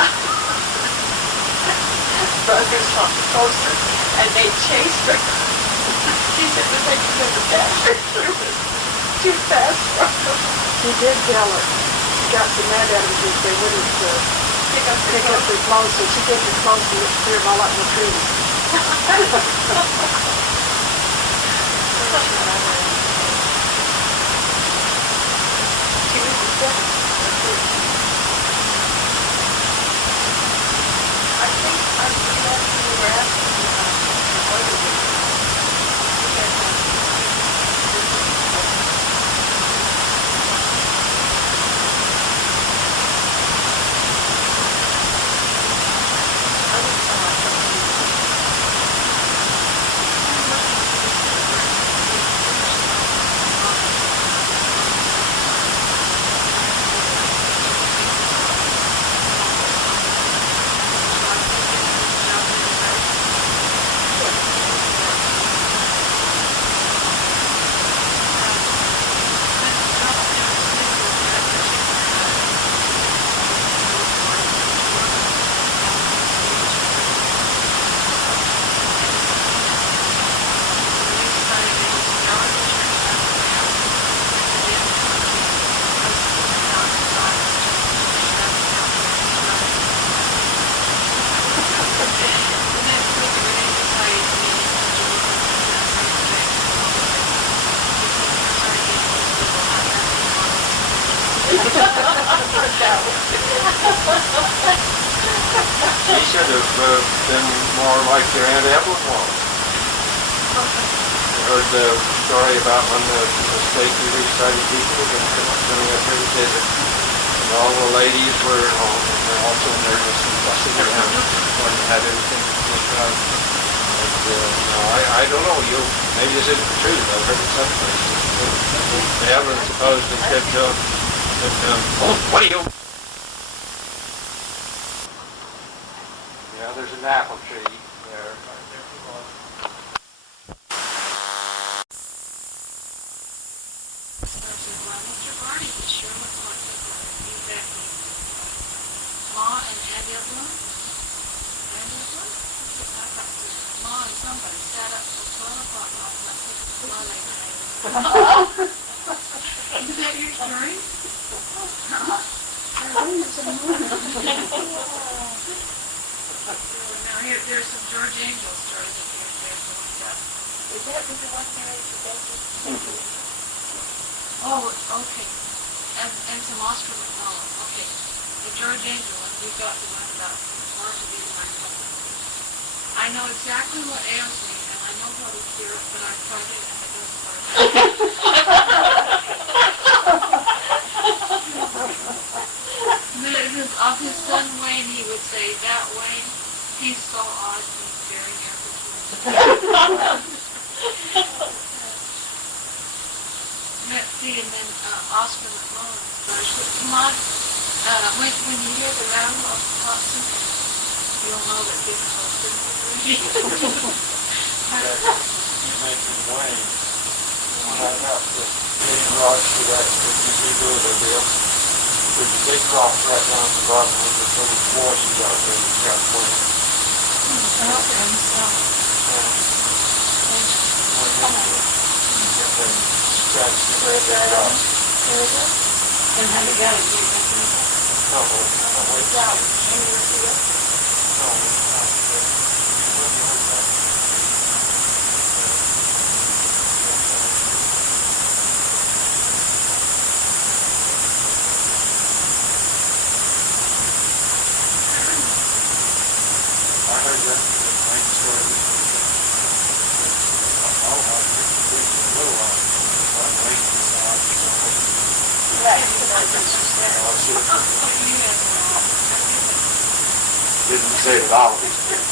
brothers on the poster, and they chased her. She said that they couldn't dash her. She was too fast for them. She did tell her. She got so mad at them that they wouldn't Pick up pick up their clothes, so she gave their clothes and threw them all out in the trees. She was the second. I think we were asking what is it? You guys have She should have been more like their Aunt Evelyn was. I heard the story about when the state relief-sighted people were coming up here to visit. And all the ladies were home, and they're also nervous and fussing around when they had everything looked out. I don't know, maybe this isn't true, I've heard it some places. Evelyn supposedly said to him, what do you... Yeah, there's an apple tree there. Mr. Barney would sure look like that. Ma and Aunt Evelyn? Aunt Evelyn? I thought Ma and somebody sat up till 12 o'clock last night looking for my lady. Is that your story? Now here, there's some George Angel stories up here if there's one got. Is that the one married to Becky? Oh, okay. And some Oscar McMullin. Okay. The George Angel one, we've got the one about Mark to be my husband. I know exactly what ails me, and I know how to cure it, but I tried it and it doesn't work. Of his son Wayne, he would say, that Wayne, he's so odd, he's very near between. Let's see, and then Oscar McMullin. Come on, when you hear the rattle of the Thompson, you'll know that this is Oscar McMullin. You mentioned Wayne. When I got the big rocks to that, did you do the deal? There's a big rock right down the bottom with the little washes out there that's got Wayne. Scratch the big rock. And have you got it? No, wait. No, I heard that Wayne story. Oh, a little while. Wayne didn't say that all of these things.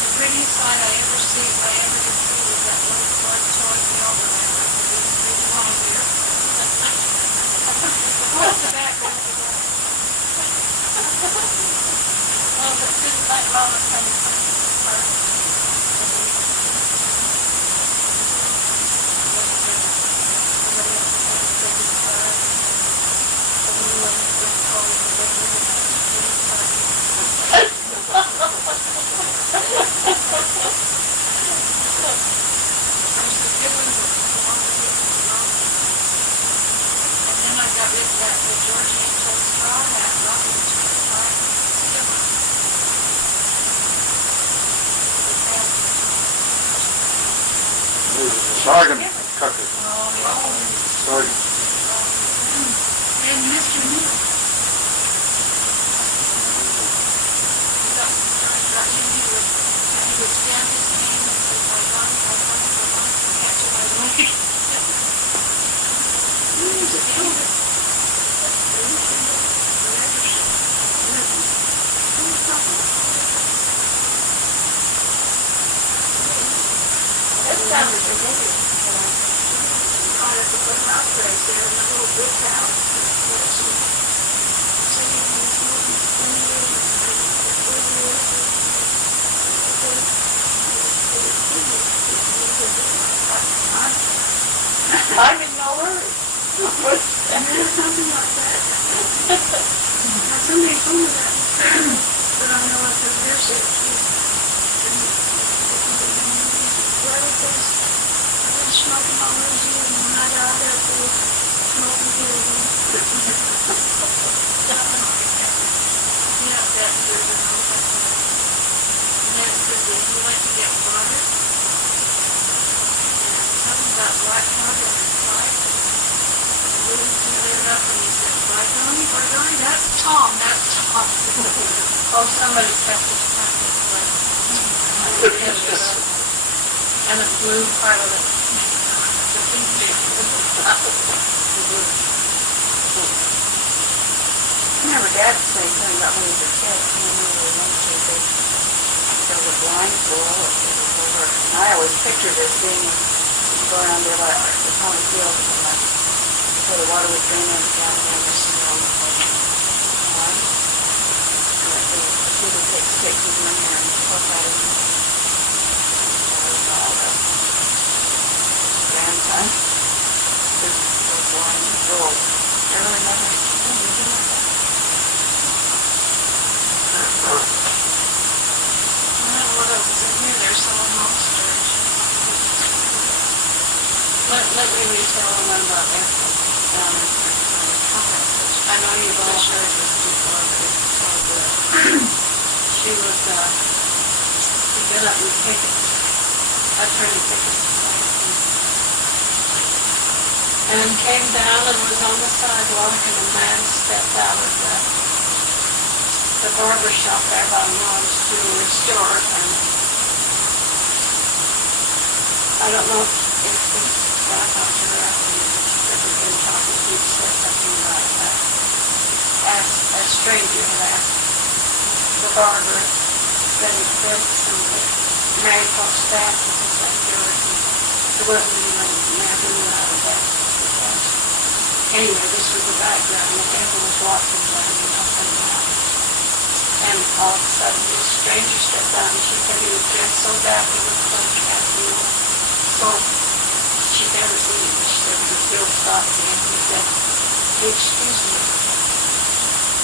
The prettiest sight I ever did see was that little Ford toy in the overland. It's long there. What's the background of that? Mama's coming from the park. Sergeant cooker. Sergeant. And Mr. Neal. He would stand his hand and say, I run, catch my leg. That sounds ridiculous. I had to put house race there in the little brick house. I'm in no hurry. Something like that. Somebody told me that, but I know I could hear it. Well, because I've been smoking all those years, and when I got out there, it was smoking killed me. Yeah, that there's an old one. And that's because he went to get water. And something about black powder on his pipe. And Louis lit it up and he said, by Donnie, that's Tom. Oh, somebody kept his packet like, and a blue part of it. The pink bit. I remember Dad saying something about when he was a kid, and when we were young kids, there was a blind girl that was over, and I always pictured this being, you go around there like the Tommy Field, and like, where the water would drain in down there, and you know, and he would take sticks with him in there and poke at him. And all the grandson, this blind girl, I really never seen anything like that. I don't know what else is in here. There's some monsters. Let me retell them about Ethel down in I know you've all heard this before, but it's so good. She was, she got up in tickets, attorney tickets, and came down and was on the sidewalk, and a man stepped out of the barber shop there by Mom's jewelry store, and I don't know if I talked to her after we'd been talking, she'd said something about that. A stranger had asked the barber that he built some married folks dances in St. George, and there wasn't anyone knew out of that. Anyway, this was the background, and everyone was walking down, coming out. And all of a sudden, this stranger stepped down, and she said he was dressed so dapper with clothes cap and so she'd never seen him. She said, the Bill stopped again. He said, hey, excuse me,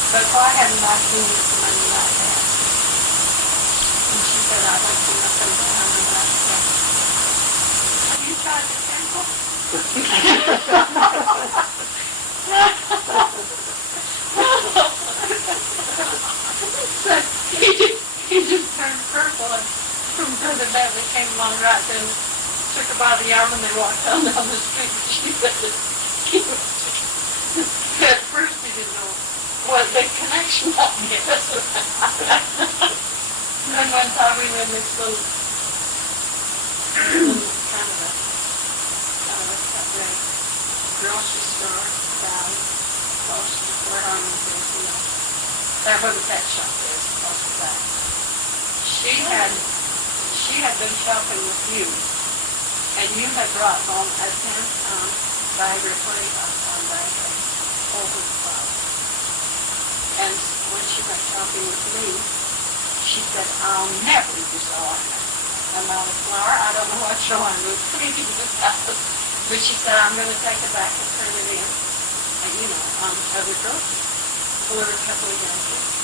but why haven't I seen you for many nights asked? And she said, I'd like to look them down and I said, have you tried the temple? He just turned purple, and from further back they came along right then, took her by the arm, and they walked down the street. And she said that at first he didn't know what the connection was. And then one time we were in this little kind of a grocery store down close to where Harmon is, you know. There where the pet shop is, close to that. She had been shopping with you, and you had brought home a 10-pound bag or 25-pound bag of overflow. And when she went shopping with me, she she said, I'll never use a flower. I don't know what Joann was thinking about. But she said, I'm going to take it back and turn it in. Other girls. For a couple of young kids.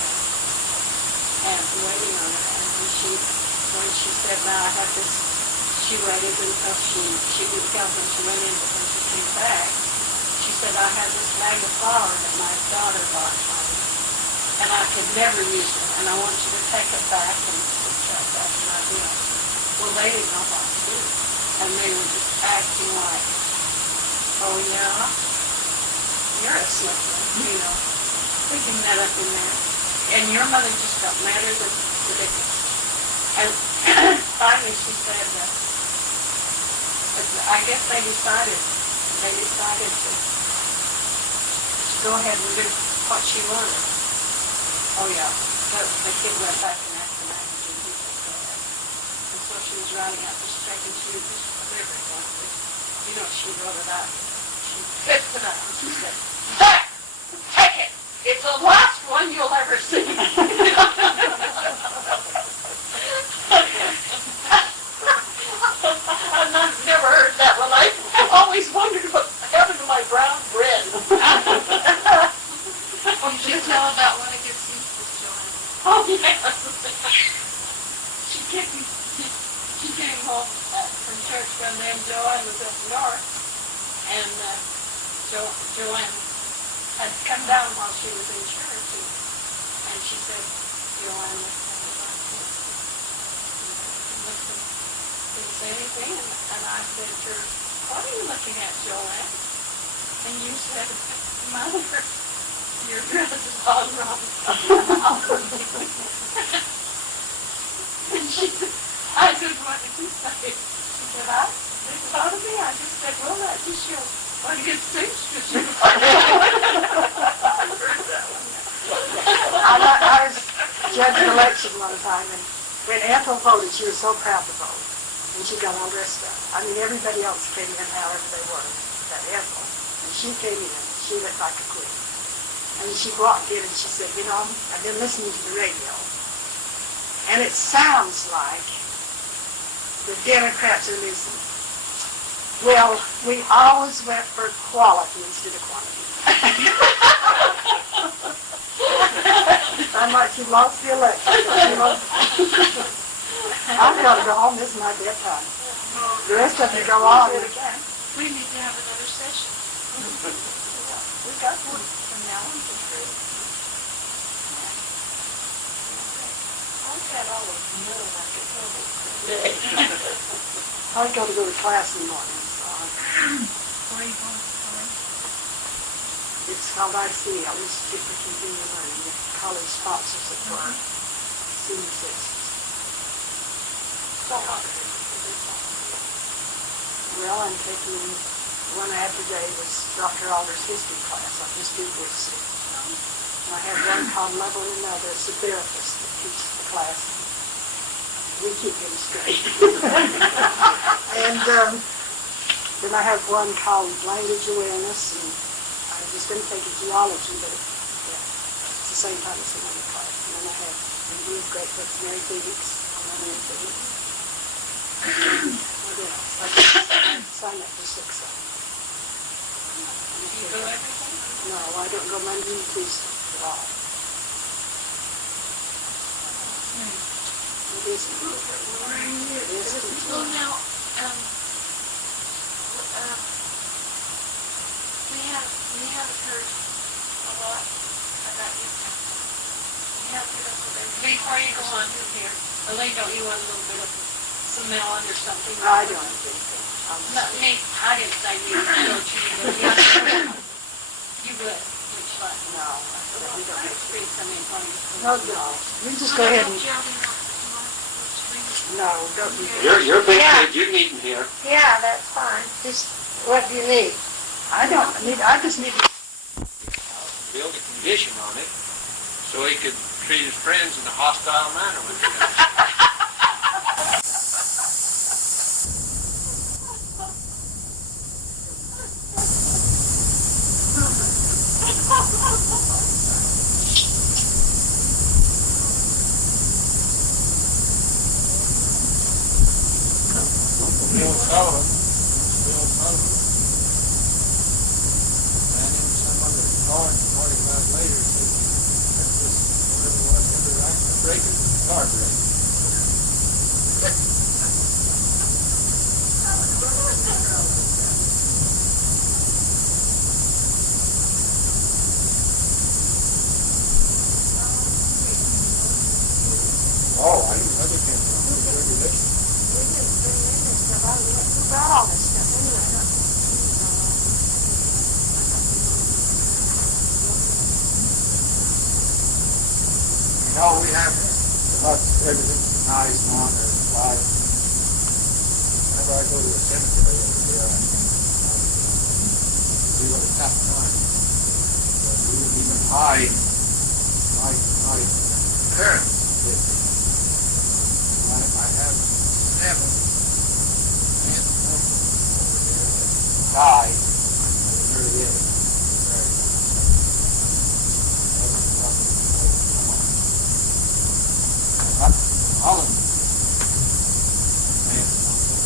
And waiting on her. And when she said, now I have this, she waited until she didn't tell when she went in, but when she came back, she said, I have this bag of flour that my daughter bought for me, and I could never use it, and I want you to take it back and check that. And I did. Well, they didn't know what to do, and they were just acting like, oh yeah, you're a slipper, picking that up in there. And your mother just got madder than ridiculous. And finally she said, I guess they decided to go ahead and do what she wanted. Oh yeah, the kid went back and asked the manager and he said, go ahead. And so she was writing out this check and she was just delivering one. She wrote it out. She picked it up and she said, there, take it. It's the last one you'll ever see. I've never heard that one. I always wondered what happened to my brown bread. You should tell about when it gets used, Joann. Oh, yes. She came home from church one day, and Joann was up north, and Joann had come down while she was in church, and she said, Joann looked at me like this, didn't say anything, and I said to her, what are you looking at, Joann? And you said, Mother, your dress is all wrong. And she said, I said, what did you say? She said, I didn't thought of me. I just said, well, that just shows what it gets cinched. I was judging an election one time, and when Ethel voted, she was so proud to vote. And she got all dressed up. I mean, everybody else came in however they were, that Ethel. And she came in, she looked like a queen. And she walked in and she said, I've been listening to the radio, and it sounds like the Democrats are losing. Well, we always went for quality instead of quantity. I'm like, you lost the election. I've got to go home. This is my bedtime. The rest of you go on. We need to have another session. We've got one from now on for free. I've had all of middle after trouble today. I've got to go to class in the morning, so Where are you going? it's called ICL, Institute for Continuing Learning. The college sponsors it for senior citizens. Well, I'm taking one I had today was Dr. Alder's history class. I just did this. And I have one called Level and Another. It's a therapist that teaches the class. We keep him straight. And then I have one called Language Awareness, and I was going to take a geology, but it's the same time as another class. And then I have Review of Great Books, Mary Phoenix, on Mary Phoenix. What else? I sign up for 6 of them. You go everything? No, I don't go Monday and Tuesday at all. It is Well, now, we haven't heard a lot about you. We haven't heard of everything. Before you go on from here, Alene, don't you want a little bit of some melon or something? I don't have anything. No, me, I didn't say me. I know what you would. You would. Which one? No, we don't have to. Bring some in for you. No, you just go ahead and, no, don't do that. You're big Yeah. kid, you can eat in here. Yeah, that's fine. Just, what do you need? I just need to Build a condition on it so he could treat his friends in a hostile manner when he comes. Sullivan, Bill Sullivan, ran into some other car, and 40 miles later, he said, that's just whatever it was, interaction, the breakers with the carburetor. Oh, I didn't know where it came from. It was regulation. Who brought all this stuff anyway? You know, we have about everything nice on there, live. Whenever I go to the cemetery over there, I see what it's happening on. Even my parents did. I have 7 aunts and uncles over there that died at an early age. Very Holland, aunts and uncles.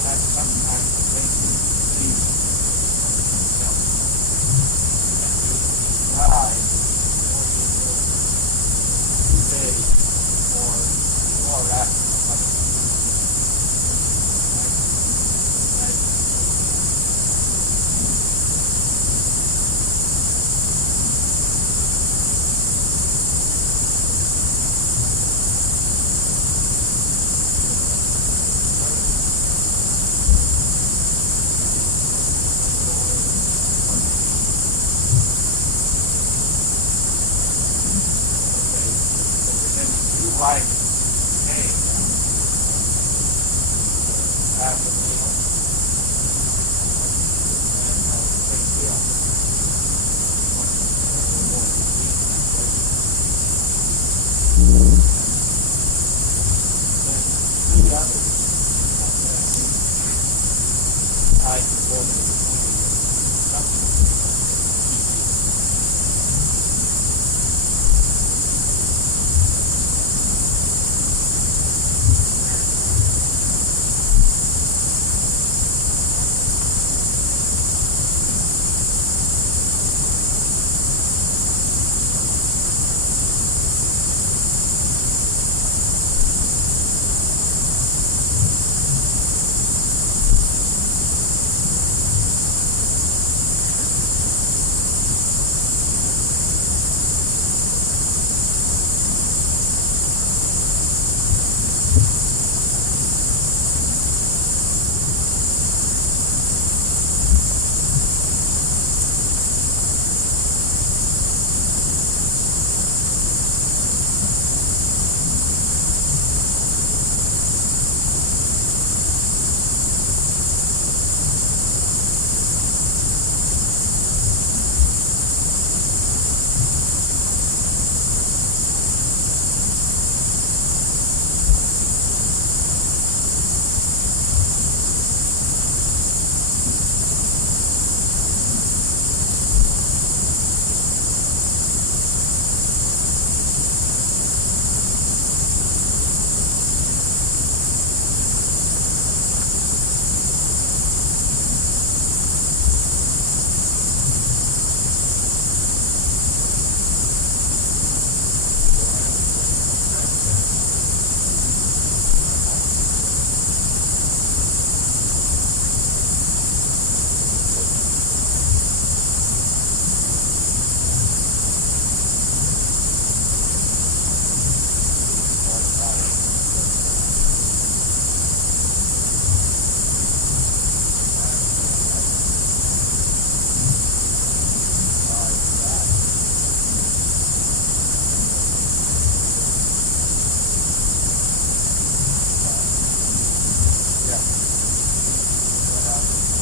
Can't remember the name.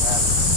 happened.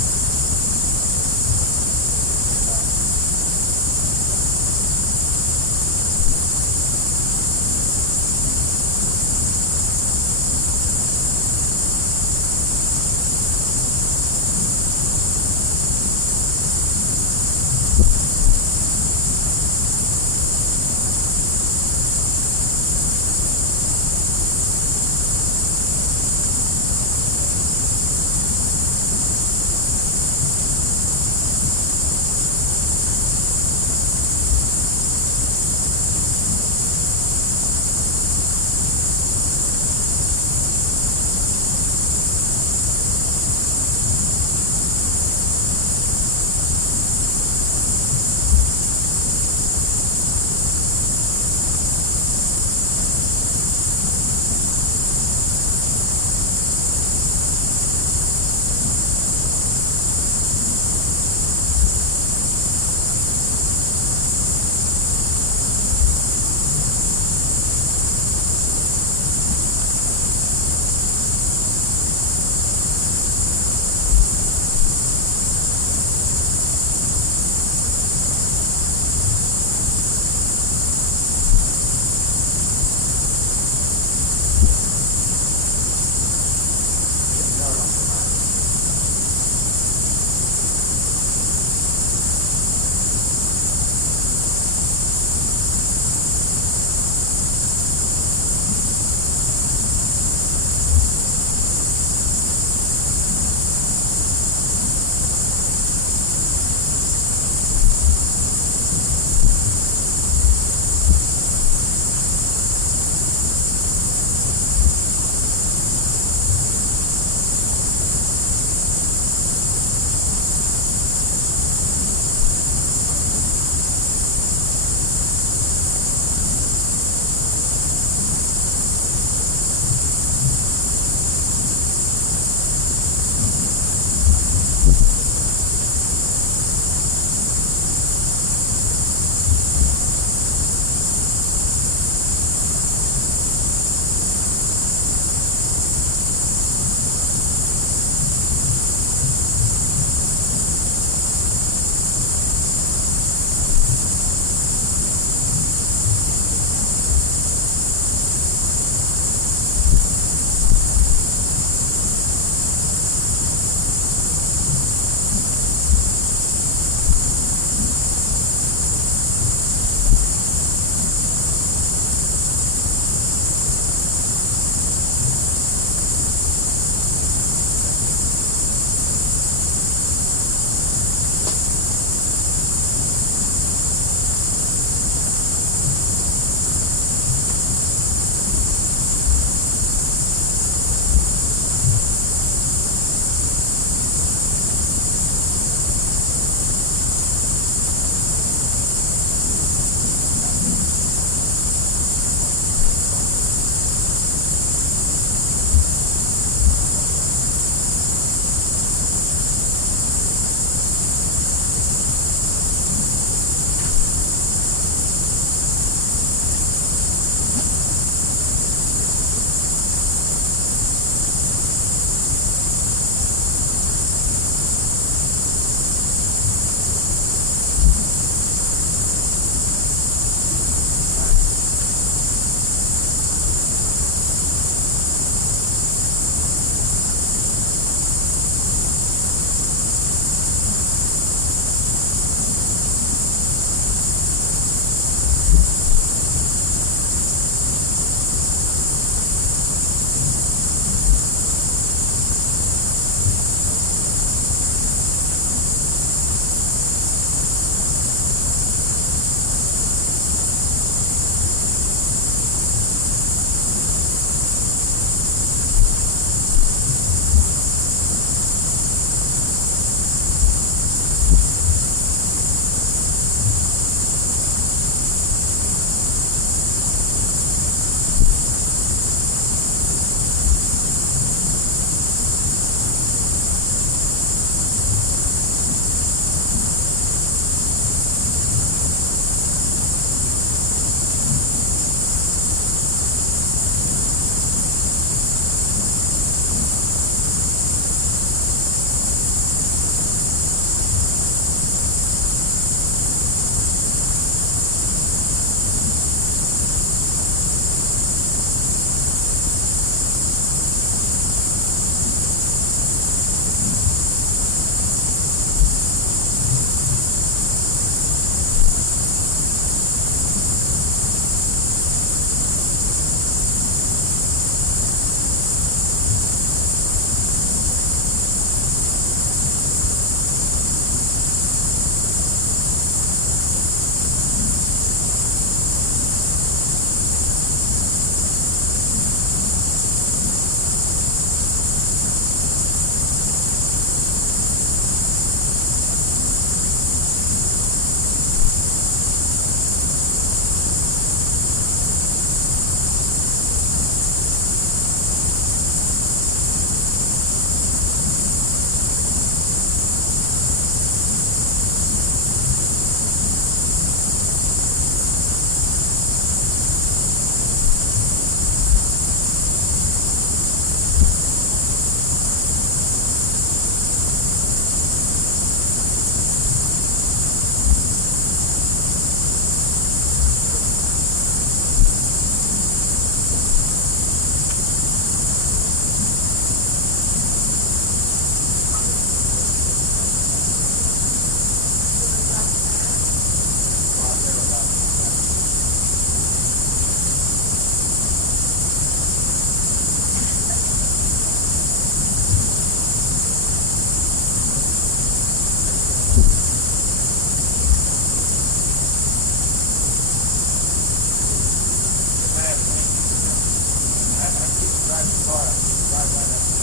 drive the car, drive by that